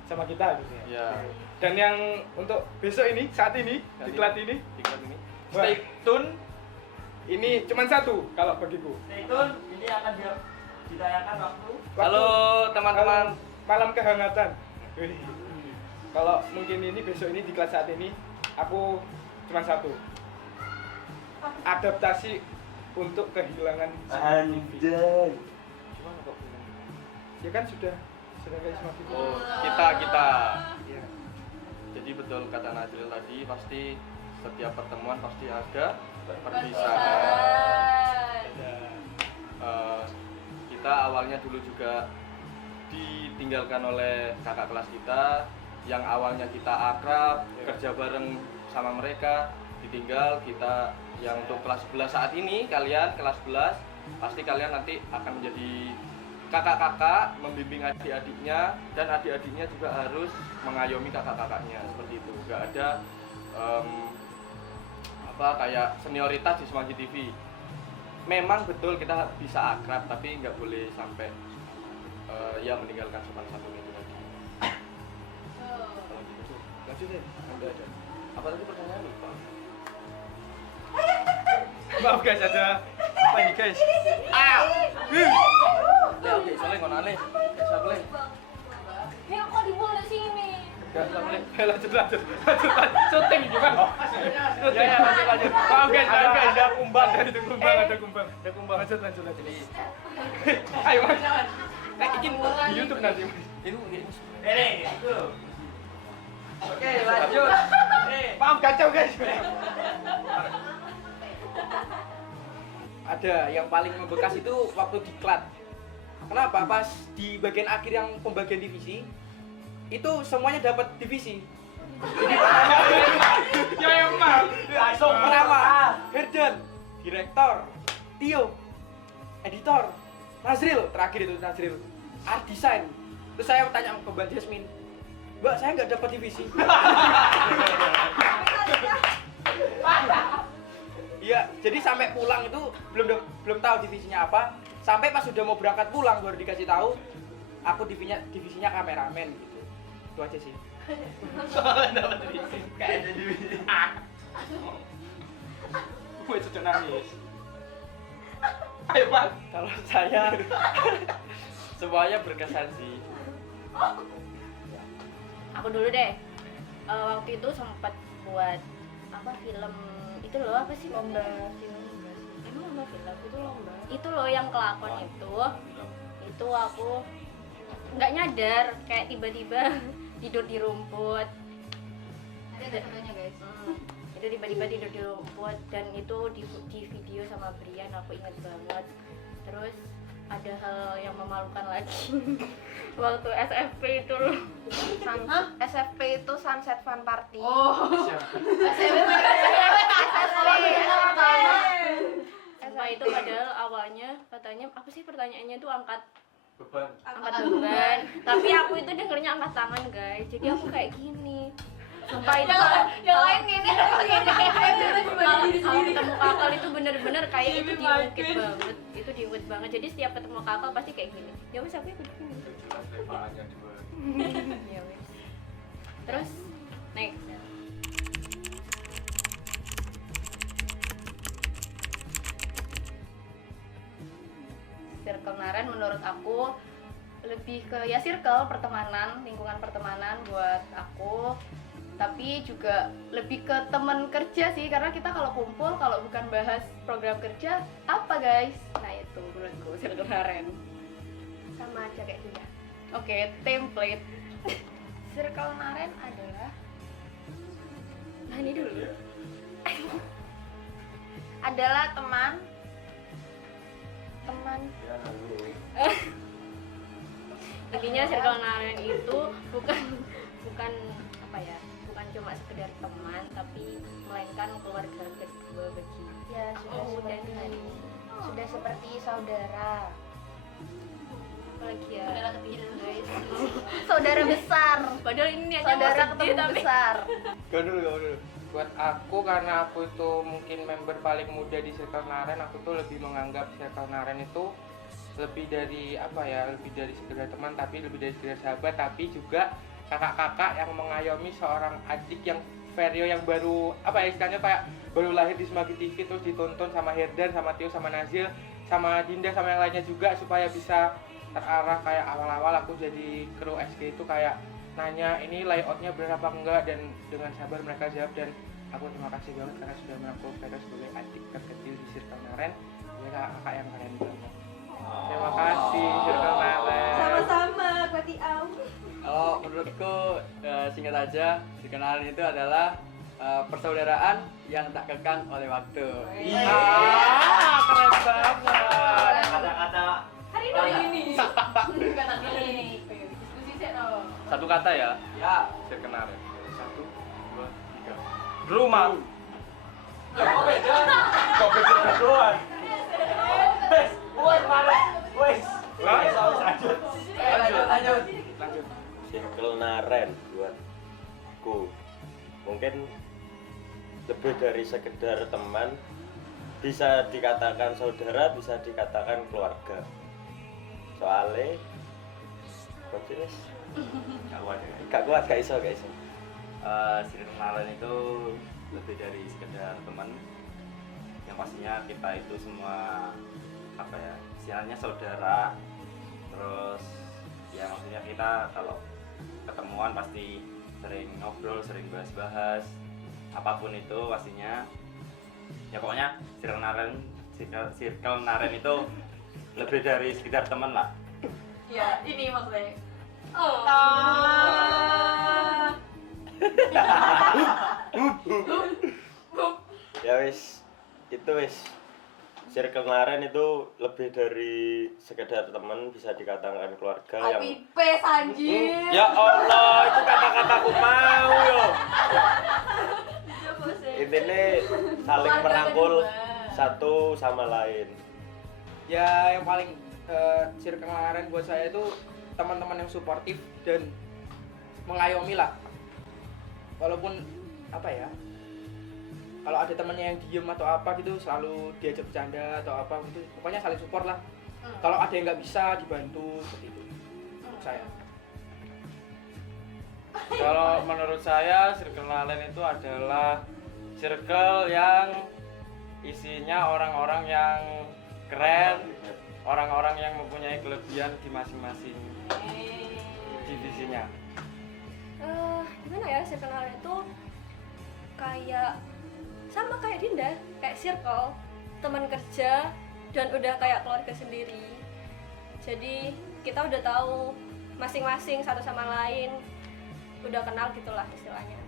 sama kita gitu ya. Ya. Dan yang untuk besok ini, saat ini, diklat ini, stay tune. Ini cuma 1 kalau bagiku. Stay tune, ini akan ditayangkan waktu. Halo teman-teman. Malam kehangatan. Kalau mungkin ini besok ini diklat saat ini, aku cuma 1. Adaptasi untuk kehilangan Anjay. gimana kok? Ya kan sudah kayak Semanggi TV. Oh, kita. Iya. Jadi betul kata Najril tadi, pasti setiap pertemuan pasti ada perpisahan. Kita awalnya dulu juga ditinggalkan oleh kakak kelas kita, yang awalnya kita akrab, kerja bareng sama mereka, ditinggal kita yang untuk kelas 11 saat ini, kalian kelas 11 pasti kalian nanti akan menjadi kakak-kakak, membimbing adik-adiknya, dan adik-adiknya juga harus mengayomi kakak-kakaknya, seperti itu. Gak ada kayak senioritas di Semanggi TV. Memang betul kita bisa akrab, tapi nggak boleh sampai ya meninggalkan sopan santun itu lagi. Kalau gitu lanjut deh, ada. Apa tadi pertanyaan lupa? Maaf guys, ada apa ini guys? Ya oke, soalnya nggak aneh. Bisa boleh. Ya kok diboleh sini? Nggak boleh. Lanjut. Syuting gimana? Ya, lanjut. Maaf guys, Ada kumbang. ada kumbang. Lanjut. Ayo mas. Bikin di YouTube nanti. Itu Oke, lanjut. Maaf kacau guys. Ada yang paling membekas itu waktu diklat. Kenapa? Pas di bagian akhir yang pembagian divisi itu semuanya dapat divisi. Ya emang. Pertama, Herdan, direktor, Tio, editor, Nazril, terakhir itu Nazril, art design. Terus saya tanya ke Mbak Jasmine, Mbak, saya nggak dapat divisi. Iya, jadi sampai pulang itu belum tahu divisinya apa. Sampai pas sudah mau berangkat pulang baru dikasih tahu, aku divisinya kameramen gitu. Itu aja sih. Soalnya dapat divisi, kayak ada divisi. Gue cocok nangis. Ayo Pak. Kalau saya semuanya berkesan sih. Aku dulu deh. Waktu itu sempat buat film itu loh, apa sih, lomba film. Emang lomba film itu lomba? Itu loh yang kelakon itu aku nggak nyadar kayak tiba-tiba tidur di rumput. Ada fotonya guys. Itu tiba-tiba tidur di rumput, dan itu di video sama Brian, aku inget banget. Terus ada hal yang memalukan lagi. Waktu SFP itu loh. SFP itu Sunset Fun Party. Sumpah itu padahal awalnya katanya apa sih pertanyaannya itu angkat beban. beban. Tapi aku itu dengernya angkat tangan guys. Jadi aku kayak gini. Sumpah itu Yang lain gini. kalau ketemu kakak itu bener-bener kayak itu diungkit banget. Itu diungkit banget. Jadi setiap ketemu kakak pasti kayak gini. Ya wes aku ikut gini. Ya wes. Terus next. Circle Naren menurut aku lebih ke ya circle pertemanan, lingkungan pertemanan buat aku, tapi juga lebih ke teman kerja sih, karena kita kalau kumpul kalau bukan bahas program kerja apa guys, nah itu menurutku Circle Naren. Sama aja kayak dia. Oke, template. Circle Naren adalah Nah ini dulu. adalah teman Intinya Circle Naren itu bukan apa ya, bukan cuma sekedar teman, tapi melainkan keluarga kedua bagi ya sudah seperti saudara. apalagi ya, Saudara ketiga guys. Saudara besar. padahal ini aja Saudara mau sedih, ketemu tapi besar. Kau dulu. Buat aku, karena aku itu mungkin member paling muda di Circle Naren, aku tuh lebih menganggap Circle Naren itu lebih dari lebih dari sekedar teman, tapi lebih dari sekedar sahabat, tapi juga kakak-kakak yang mengayomi seorang adik yang Vario yang baru istilahnya kayak baru lahir di Semanggi TV, terus ditonton sama Herdan, sama Tio, sama Nazil, sama Dinda, sama yang lainnya juga, supaya bisa terarah kayak awal-awal aku jadi kru SG itu kayak nanya ini layoutnya benar apa enggak, dan dengan sabar mereka jawab, dan aku terima kasih banget karena sudah mengaku Vario sebagai adik terkecil di Circle Naren. Ini kakak yang keren banget. Terima kasih Circle Naren. sama-sama Kwati Au. Kalau menurutku singkat aja, Circle Naren itu adalah persaudaraan yang tak kekang oleh waktu. Keren banget. Kata-kata Hari ini. Kata ini. Diskusi sih no. Satu kata ya. Ya. Circle Naren. 1, 2, 3. Rumah. Kok beda doang? Wes. Lanjut. Circle Naren buatku mungkin lebih dari sekedar teman, bisa dikatakan saudara, bisa dikatakan keluarga. Soalnya wes gak kuat, gak iso. Circle Naren itu lebih dari sekedar teman. Yang pastinya kita itu semua apa ya, istilahnya saudara. Terus ya maksudnya kita kalau ketemuan pasti sering ngobrol, sering bahas-bahas apapun itu pastinya. Ya pokoknya Circle Naren itu lebih dari sekedar teman lah. Ya, ini maksudnya. Ya wis, itu wis. Circle Naren itu lebih dari sekedar teman, bisa dikatakan keluarga yang Pipes anjir. Ya Allah, itu kata-kataku mau yo. Intinya saling merangkul satu sama lain. Ya yang paling Circle Naren buat saya itu teman-teman yang suportif dan mengayomi lah. Walaupun apa ya, kalau ada temannya yang diem atau apa gitu selalu diajak bercanda atau apa gitu, pokoknya saling support lah. Kalau ada yang nggak bisa dibantu seperti itu menurut saya. Kalau menurut saya Circle Naren itu adalah circle yang isinya orang-orang yang keren, orang-orang yang mempunyai kelebihan di masing-masing divisinya. Gimana ya, Circle Naren itu kayak sama kayak Dinda, kayak circle, teman kerja dan udah kayak keluarga sendiri. Jadi kita udah tahu masing-masing satu sama lain, udah kenal gitulah istilahnya.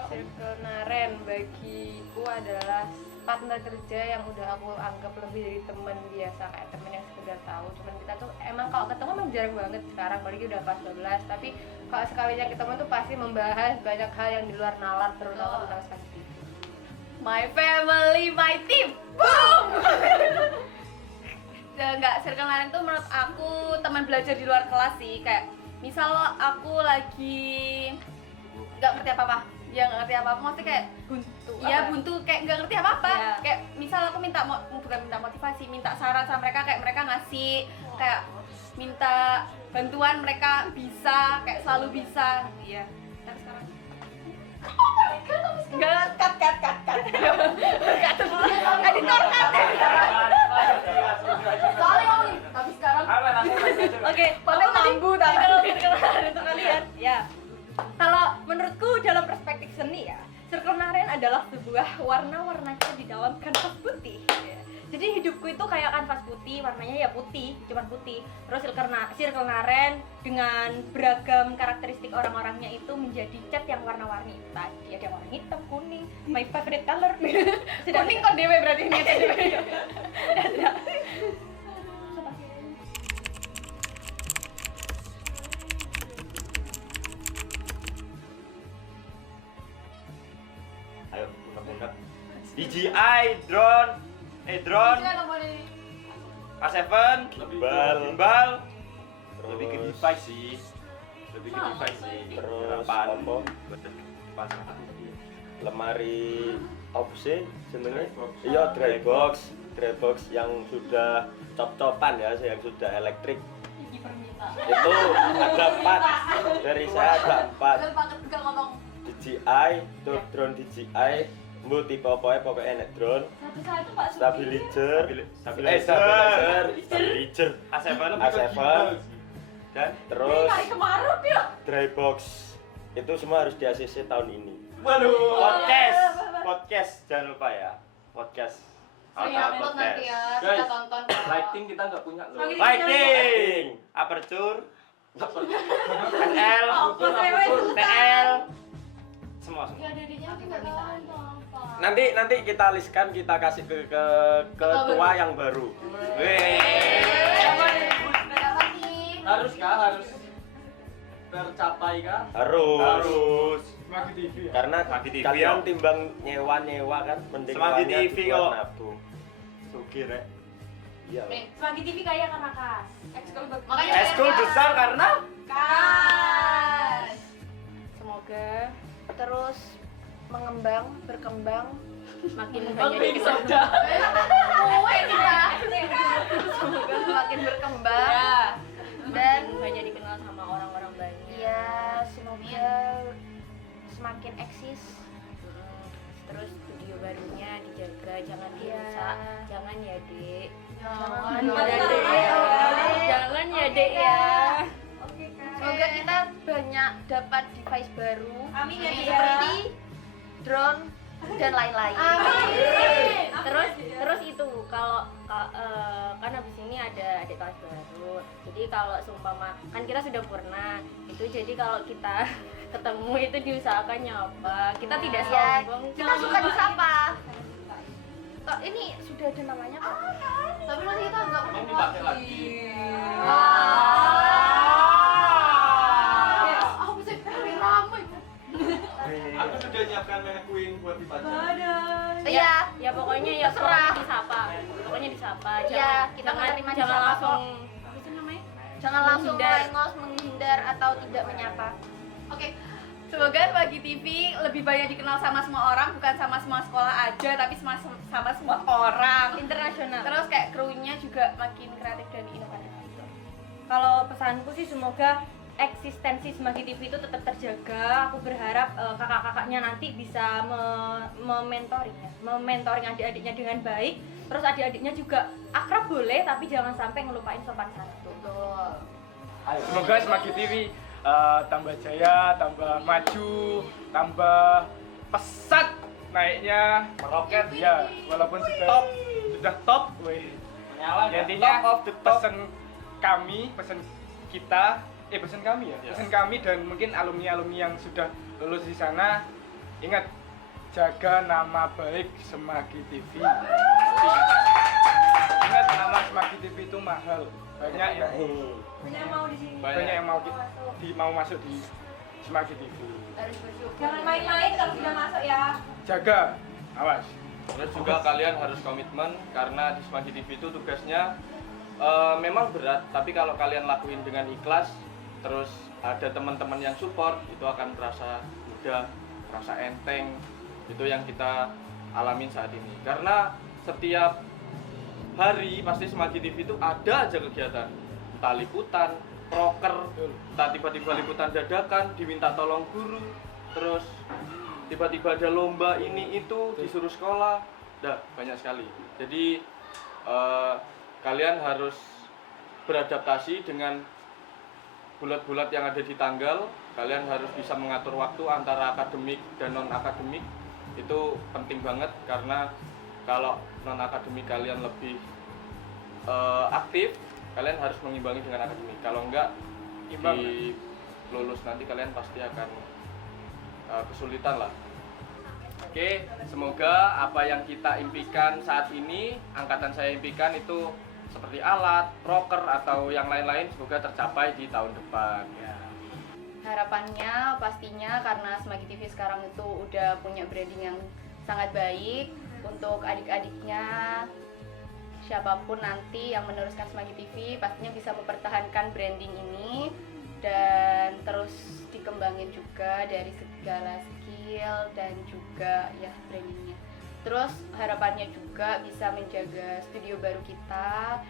Circle Naren bagiku adalah partner kerja yang udah aku anggap lebih dari teman biasa, kayak teman yang sekedar tahu. Cuman kita tuh emang kalau ketemu emang jarang banget sekarang, apalagi udah kelas 12. Tapi kalau sekalinya ketemu tuh pasti membahas banyak hal yang di luar nalar, terutama tentang sakti. My family, my team. Boom. Enggak, Circle Naren tuh menurut aku teman belajar di luar kelas sih. Kayak misal aku lagi nggak ngerti apa-apa, ya nggak ngerti apa-apa, maksudnya kayak buntu. Iya buntu, kayak nggak ngerti apa-apa. Ya. Kayak misal aku bukan minta motivasi, minta saran sama mereka, kayak mereka ngasih, kayak minta bantuan, mereka bisa, kayak selalu bisa. Iya. Dan sekarang enggak, cut. Editor cut. Tapi sekarang Oke, paling lambu tadi. Circle Naren untuk kalian. Ya. Kalau menurutku dalam perspektif seni ya, Circle Naren adalah sebuah warna-warna cat di dalam kanvas putih. Ya. Jadi hidupku itu kayak kanvas putih, warnanya ya putih, cuma putih. Terus Circle Naren dengan beragam karakteristik orang-orangnya itu menjadi cat yang warna-warni. Tadi ada warna hitam, kuning, my favorite color. Kuning kok dewe berarti ini dewe. Ayo buka-buka. DJI drone A7 gimbal lebih ke device sih, Terus harapan apa? buat pasang Lemari apa sih jenenge? Iya, drybox yang sudah cop-copan ya, yang sudah elektrik. Itu ada 4 dari saya, ada 4 DJI, itu drone DJI, mbok tipe pokoknya enek drone. Stabilizer A7 dan terus drybox. Itu semua harus di ACC tahun ini. Waduh, podcast jangan lupa ya, podcast. Nanti ya, kita tonton. Lighting kita nggak punya loh. Lighting, aperture, NL, TL, semua. Nanti kita listkan, kita kasih ke ketua yang baru. Weh. Harus kah? Harus. tercapai kah? Harus. Smaki TV ya? Karena Smaki TV, kalian ya. timbang nyewa kan mending Smaki uangnya TV dibuat kok. nabung. Sugih rek. Iya. Semanggi TV kaya karena kas. Makanya Eskul besar karena kas. Semoga terus mengembang, berkembang, Makin Oh, banyak beli dikenal. soda. Kowe ya. semoga semakin berkembang Dan dan banyak dikenal sama orang-orang banyak. ya semoga semakin eksis. Terus video barunya dijaga, jangan Iya. dirusak. Jangan ya, Dek. Jangan ya, ya, Dek. Dek. Jangan ya, Dek ya. Semoga kita banyak dapat device baru. Amin ya, Dia. Seperti drone dan lain-lain. Terus itu kalau kan habis ini ada adik kelas baru. Jadi kalau seumpama kan kita sudah purna, itu jadi kalau kita ketemu itu diusahakan nyapa. Kita tidak Ya, sombong. kita suka disapa. Kok ini sudah ada namanya kok? Tapi nanti kita nggak Ini dipakai lagi. Aku sih ramai. Aku sudah nyiapkan McQueen buat dibaca. Iya. Ya pokoknya ya Terserah. pokoknya disapa. Pokoknya disapa. Iya, kita jangan menerima jangan disapa langsung kok. apa itu namanya? Jangan langsung Menghindar. melengos, menghindar atau tidak menyapa. Oke, semoga Smaki TV lebih banyak dikenal sama semua orang, bukan sama semua sekolah aja, tapi sama semua orang. Internasional. Terus kayak krunya juga makin kreatif dan inovatif gitu. Kalau pesanku sih semoga eksistensi Smaki TV itu tetap terjaga. Aku berharap kakak-kakaknya nanti bisa mementoring adik-adiknya dengan baik. Terus adik-adiknya juga akrab boleh, tapi jangan sampai ngelupain sopan santun. Semoga Smaki TV tambah jaya, tambah maju, tambah pesat naiknya, meroket ya, walaupun sudah top, weh. Menyala Ya, intinya pesan kami, pesan kita, pesan kami ya, pesan kami dan mungkin alumni-alumni yang sudah lulus di sana, ingat jaga nama baik Smaki TV. Ingat nama Smaki TV itu mahal, banyak yang Mau di sini. banyak yang mau masuk di Smaki TV. Jangan main-main kalau sudah masuk ya. Jaga, awas. Terus juga kalian harus komitmen karena di Smaki TV itu tugasnya memang berat, tapi kalau kalian lakuin dengan ikhlas, terus ada teman-teman yang support, itu akan terasa mudah, terasa enteng. Itu yang kita alamin saat ini. Karena setiap hari pasti Smaki TV itu ada aja kegiatan, entah liputan, proker, entah tiba-tiba liputan dadakan, diminta tolong guru, terus tiba-tiba ada lomba ini itu disuruh sekolah, banyak sekali. Jadi kalian harus beradaptasi dengan bulat-bulat yang ada di tanggal. Kalian harus bisa mengatur waktu antara akademik dan non akademik. Itu penting banget karena kalau non akademik kalian lebih aktif, kalian harus mengimbangi dengan akademik. Kalau enggak di lulus nanti kalian pasti akan kesulitan lah. Oke, semoga apa yang kita impikan saat ini, angkatan saya impikan itu seperti alat, proker atau yang lain-lain semoga tercapai di tahun depan. Ya. Harapannya pastinya karena Smaki TV sekarang itu udah punya branding yang sangat baik untuk adik-adiknya, siapapun nanti yang meneruskan Smaki TV pastinya bisa mempertahankan branding ini dan terus dikembangin juga dari segala skill dan juga ya brandingnya. Terus harapannya juga bisa menjaga studio baru kita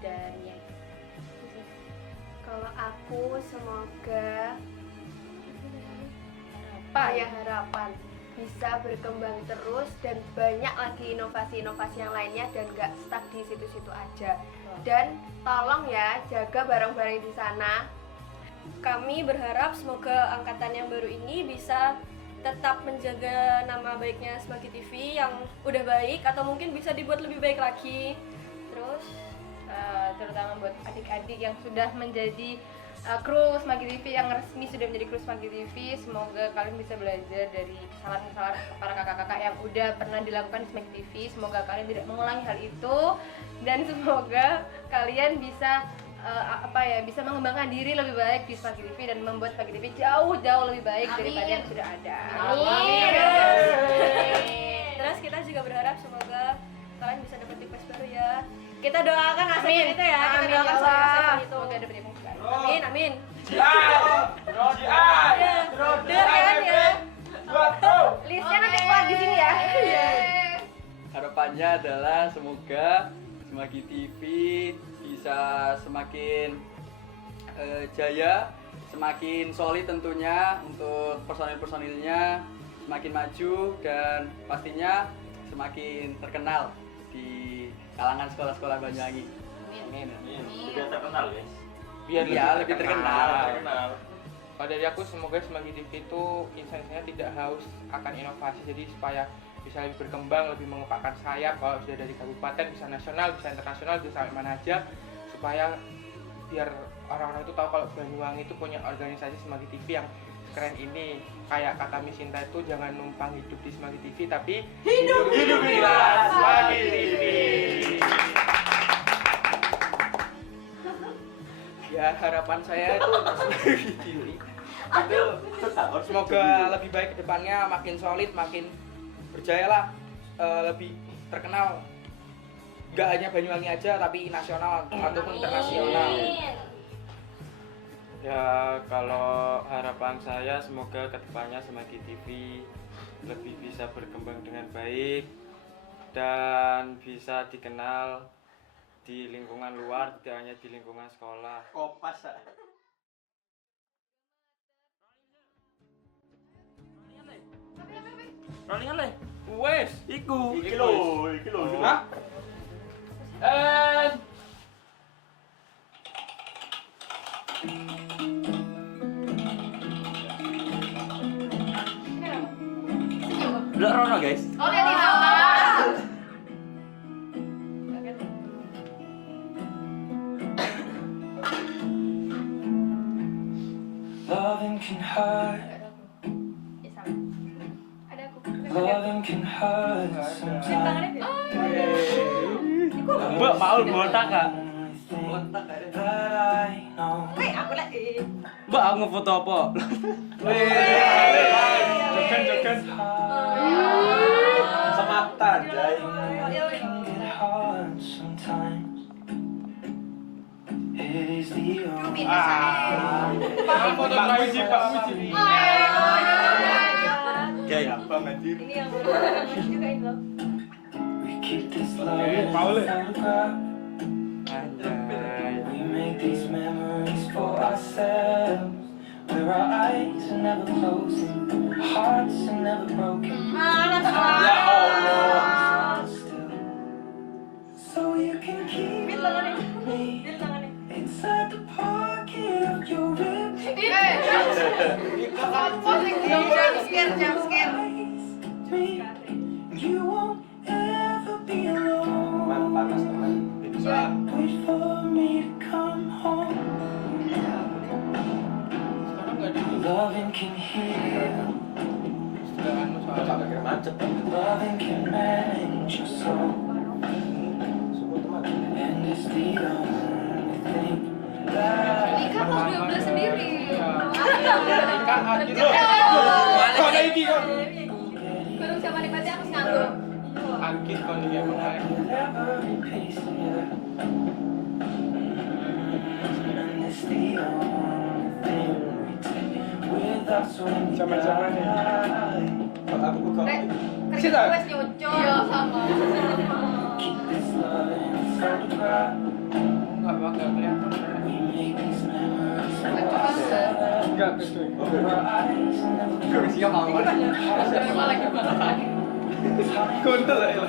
dan ya itu sih. Kalau aku semoga harapan bisa berkembang terus dan banyak lagi inovasi-inovasi yang lainnya dan nggak stuck di situ-situ aja. Dan tolong ya jaga barang-barang di sana. Kami berharap semoga angkatan yang baru ini bisa tetap menjaga nama baiknya Smaki TV yang udah baik atau mungkin bisa dibuat lebih baik lagi. Terus Terutama buat adik-adik yang sudah menjadi kru Smaki TV, yang resmi sudah menjadi kru Smaki TV, semoga kalian bisa belajar dari kesalahan-kesalahan para kakak-kakak yang udah pernah dilakukan di Smaki TV. Semoga kalian tidak mengulangi hal itu dan semoga kalian bisa apa ya, bisa mengembangkan diri lebih baik di Smagi TV dan membuat Smagi TV jauh-jauh lebih baik daripada yang sudah ada. Amin. Terus kita juga berharap semoga kalian bisa dapat request baru ya. Kita doakan hasilnya itu ya. Kita doakan hasil itu. Semoga dapat yang baik. Amin, amin. Dengar kan ya? Listnya nanti keluar di sini ya. Harapannya adalah semoga Smagi TV bisa semakin jaya, semakin solid tentunya untuk personil-personilnya, semakin maju dan pastinya semakin terkenal di kalangan sekolah-sekolah Banyuwangi. Amin. Biar terkenal guys. Biar Lebih terkenal. Kalau dari aku semoga Smagi TV itu instansinya tidak haus akan inovasi, jadi supaya bisa lebih berkembang, lebih mengepakkan sayap kalau sudah dari kabupaten bisa nasional, bisa internasional, bisa sampai mana aja, supaya biar orang-orang itu tahu kalau Banyuwangi itu punya organisasi Smagi TV yang keren ini. Kayak kata Miss Sinta itu, jangan numpang hidup di Smagi TV tapi hidup di Smagi TV. Ya harapan saya itu untuk Smagi TV itu semoga lebih baik ke depannya, makin solid, makin berjaya lah, lebih terkenal, gak hanya Banyuwangi aja tapi nasional ataupun internasional. Ya kalau harapan saya semoga kedepannya Smagi TV lebih bisa berkembang dengan baik dan bisa dikenal di lingkungan luar, tidak hanya di lingkungan sekolah. Kopas. Rollingan le. Wes, Iku. Iki lho. Hah? Udah Rono guys. Oh, lihat di bawah. Loving can hurt. Loving can hurt sometimes. Mbak Paul botak kak. That I know. Mbak aku ngefoto apa? Jogen. Sematan, Jai. Can get hard sometimes. It is the only Foto Muji, Pak Muji. Jai. Bang anjir. Ini yang baru juga ini loh. we keep this love in Paul. a photograph. We make these memories for ourselves, where our eyes are never closing, hearts are never broken. Ya Allah. Still, so you can keep me inside the pocket of your ribs. You won't ever be alone. Panas teman. Wait for me to come home. Loving can heal. Loving can mend your soul. And it's the only thing that Nikah harus 12 sendiri. Nikah akhirnya Mana iki kok? Kurang siapa nikmati aku nganggur. akhir kon dia mengalir. every piece of you. And it's the only thing we take with us when we Zaman-zaman nih. die. Kerja gue nyucul. Iya sama. Keep this love in a photograph. Enggak bakal kelihatan. We make these memories for Coba ourselves. Enggak, kesuai. Our eyes never Siap mau Gondel ya.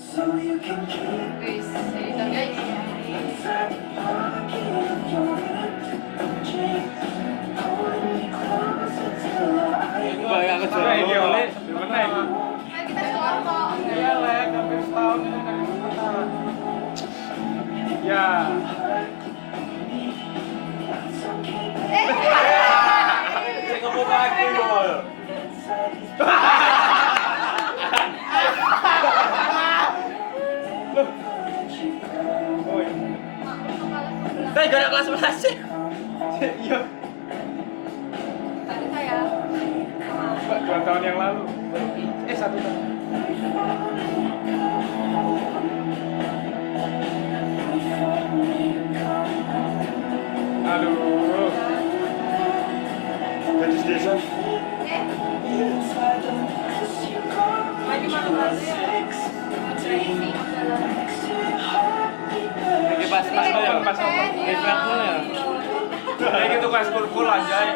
so you can keep Guys, editor guys. inside the pocket of your jeans, holding me closer till our eyes. Mbak aku Nah, ini oleh meneng. Ayo kita keluar kok. Iya lek, hampir setahun ini kan pertama. Ya. Saya ngomong lagi loh. Oh gak ada kelas 11 sih. Iya, Tadi saya 2 tahun yang lalu. 1 tahun. Aduh. Gadis desa. lagi malu-malu ya. Lagi pas ya, pas ya. Kayak gitu kelas kul anjay.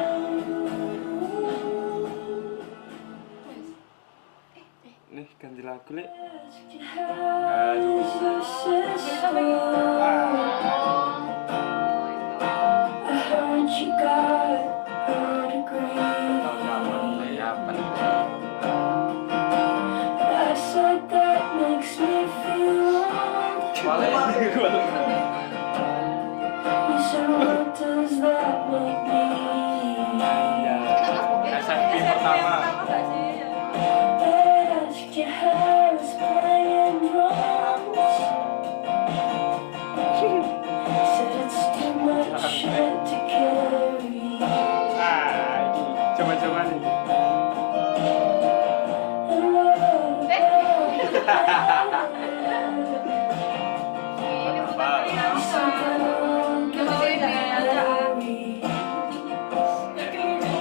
Nih ganti lagu Lek. Aduh. SMP pertama. Coba-coba nih.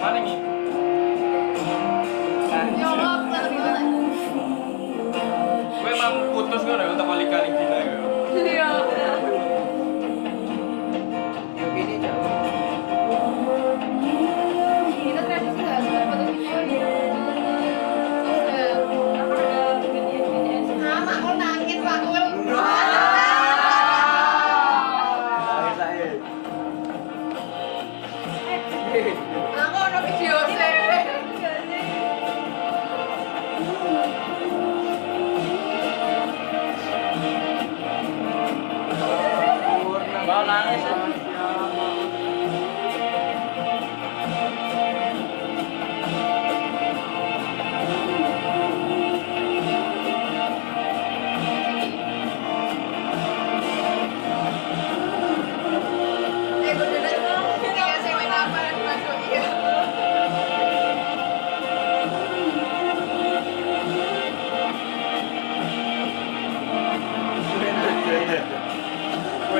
Mana nih? Gue emang putus kan ya untuk kali-kali gila ya. Ini Kita tradisi nggak suka foto video ya. Sama aku nangis aku. Aku ada video sih. mau nangis.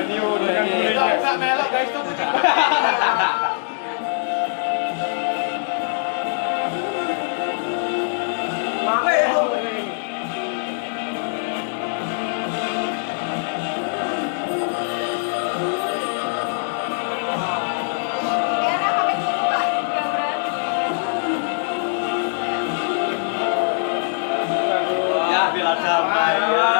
Nggak melok guys tuh. Ya, bila damai ya.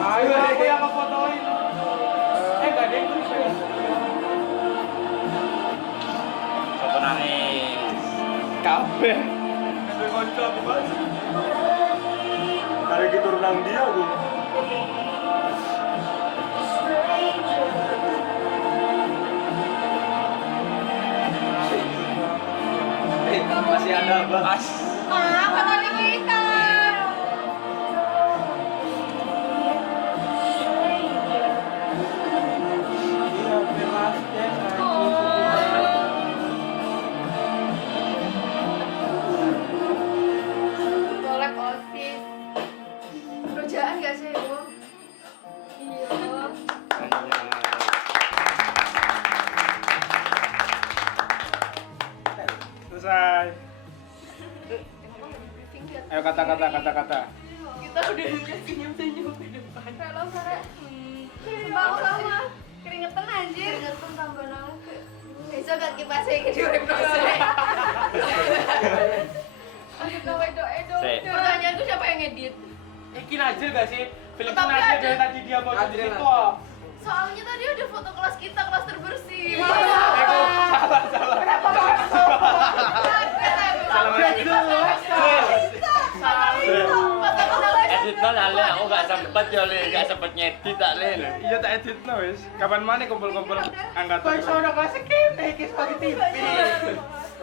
Ayo aku yang ngefotoin. Nggak ada yang tulis ya. Sopo nangis. Kabeh. Ada konco aku Mas. Hari gitu renang dia aku. Masih ada bahas. Foto kita. Golek OSIS. Rujaan nggak sih, Bu? Iya. Selesai. Ayo kata-kata. Kita udah senyum-senyum di depan. Kalau Sarah, aku sama keringetan anjir. Keringetan tambah nangis. Besok kan kipasnya ke diurip dosen. Pertanyaanku siapa yang ngedit? Iki Najil gak sih? Film Tapi Najil ada- dari tadi dia mau jadi Najil, itu. Soalnya tadi ada foto kelas kita, kelas terbersih. Editnya lale, aku gak sempet ya Le, gak sempet ngedit tak Le. Iya tak edit no wis. Kapan mana kumpul-kumpul angkatan. Kok iso ono kelas kene iki sebagai TV.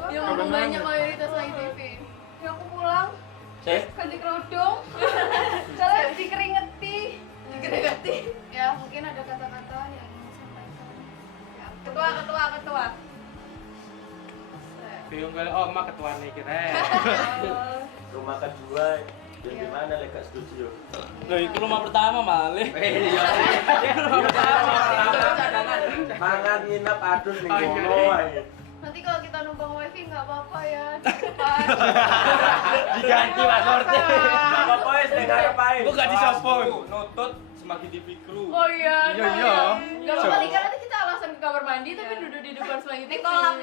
Yang ngomong banyak mayoritas lagi TV. Ya aku pulang. Ganti kerudung. Soalnya dikeringeti. negatif. Ya mungkin ada kata-kata yang ingin sampaikan. Ya, ketua. Bingung kali oma ketua nih kira. Rumah kedua yang di mana lek gak setuju? Loh, itu rumah pertama malih. Iya. Rumah pertama. Mangan nginep adun ning kono ae. Nanti kalau kita numpang wifi nggak apa-apa ya. Diganti passwordnya. Enggak apa-apa wis ning arep ae. Kok gak disopo? Nutut Semaki TV Crew. Oh iya. Iya. Gak apa-apa Lika, nanti kita alasan ke kamar mandi tapi duduk di depan Semaki TV. Kolam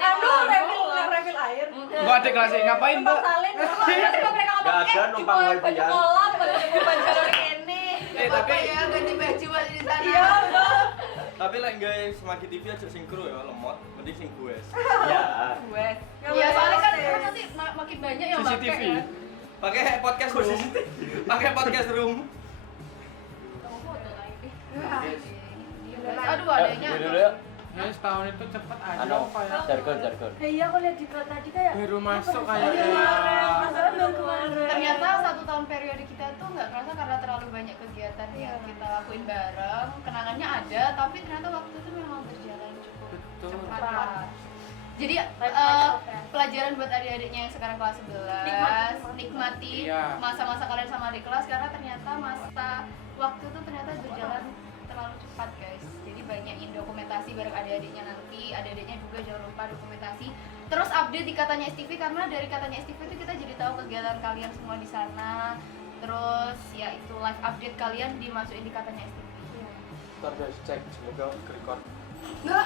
refill air. Kok ada kelasnya ngapain, Mbak? Salin. Gak ada numpang wifi-an. Kolam baju dari ini. Tapi ya ganti baju masih di sana. Iya. Tapi lek guys Semaki TV aja sing kru ya lemot, mending sing gue. Iya. Iya soalnya kan nanti makin banyak yang pakai CCTV. ya. Pakai podcast room. Pakai podcast room. Aduh adanya. Ya setahun itu cepet aja Anu, kayak jargon. Iya aku lihat di klub tadi kayak baru masuk kayak Ternyata 1 tahun periode kita tuh nggak kerasa karena terlalu banyak kegiatan yang kita lakuin bareng. Kenangannya ada, tapi ternyata waktu itu memang berjalan cukup cepat. Jadi pelajaran buat adik-adiknya yang sekarang kelas 11 nikmati Iya. masa-masa kalian sama adik kelas karena ternyata masa waktu itu ternyata berjalan terlalu cepat guys. Jadi banyakin dokumentasi bareng adik-adiknya nanti, adik-adiknya juga jangan lupa dokumentasi. Terus update di katanya STV karena dari katanya STV itu kita jadi tahu kegiatan kalian semua di sana. Terus ya itu live update kalian dimasukin di katanya STV. ntar guys cek semoga record. Enggak.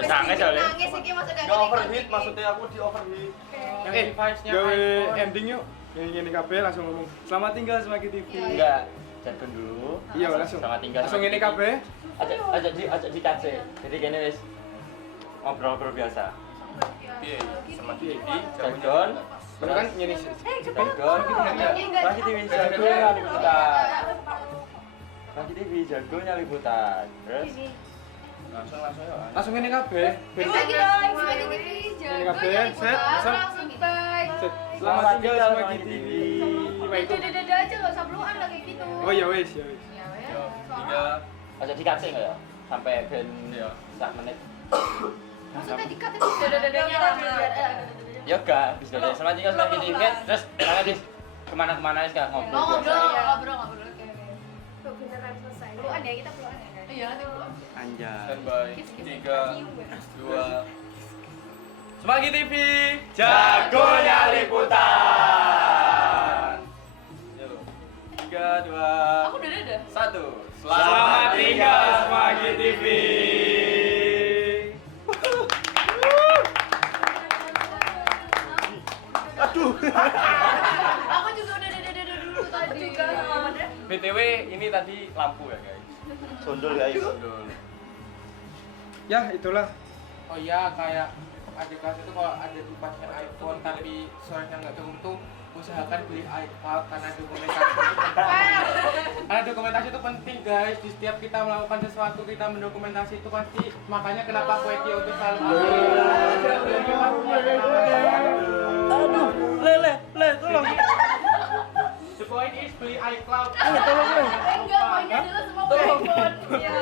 Nangis soalnya. Nangis iki maksudnya Gak overheat, maksudnya aku di overheat. Yang device-nya gawe iPhone. ending yuk. Yang ini kabeh langsung ngomong. Selamat tinggal Semaki TV. Enggak, jargon dulu. Iya, langsung. Selamat tinggal. Langsung ini kabeh. Ajak di kace. Jadi kene wis Ngobrol-ngobrol biasa. Piye? Semaki TV. jargon. Bener kan nyeni Jargon. Semaki TV jargon liputan. Semaki TV jargonnya liputan. Terus Langsung ya. langsung ini kabeh. Lagi guys, Semaki TV Ini jago kabeh, jadi set, putar, set. langsung bye. Selamat tinggal Semaki TV. Dada aja nggak usah pelukan lah kayak gitu. Oh ya wis, ya wis. Ya wes. Yo, Soalnya- 3 ajak di kace enggak ya? Sampai ben ya. sak menit. Maksudnya dikat itu dada-dadanya lama. Ya enggak, bisa dari Selamat tinggal Semaki TV. Terus karena dis kemana-kemana wis kan Oh ngobrol. ngobrol. Oke. Kok beneran selesai? Pelukan ya kita pelukan ya. Iya nanti pelukan. Anjay. Standby. 3 2 Semaki TV. Jagonya liputan. Yo. 3 2 Aku udah dada. 1. Selamat tinggal Semaki TV. Aku juga udah dada dulu tadi. BTW ini tadi lampu ya guys. Sondol guys. Ya, itulah. Oh iya kayak adik kelas itu kalau ada device-nya iPhone tapi suaranya nggak cukup tuh usahakan beli iPad karena dokumentasi itu penting. Karena dokumentasi itu penting guys. Di setiap kita melakukan sesuatu kita mendokumentasi itu pasti makanya kenapa aku Ekio itu selalu Aduh, le tolong. The point is beli iCloud. Tolong le. Enggak, poinnya dulu semua iPhone. Iya.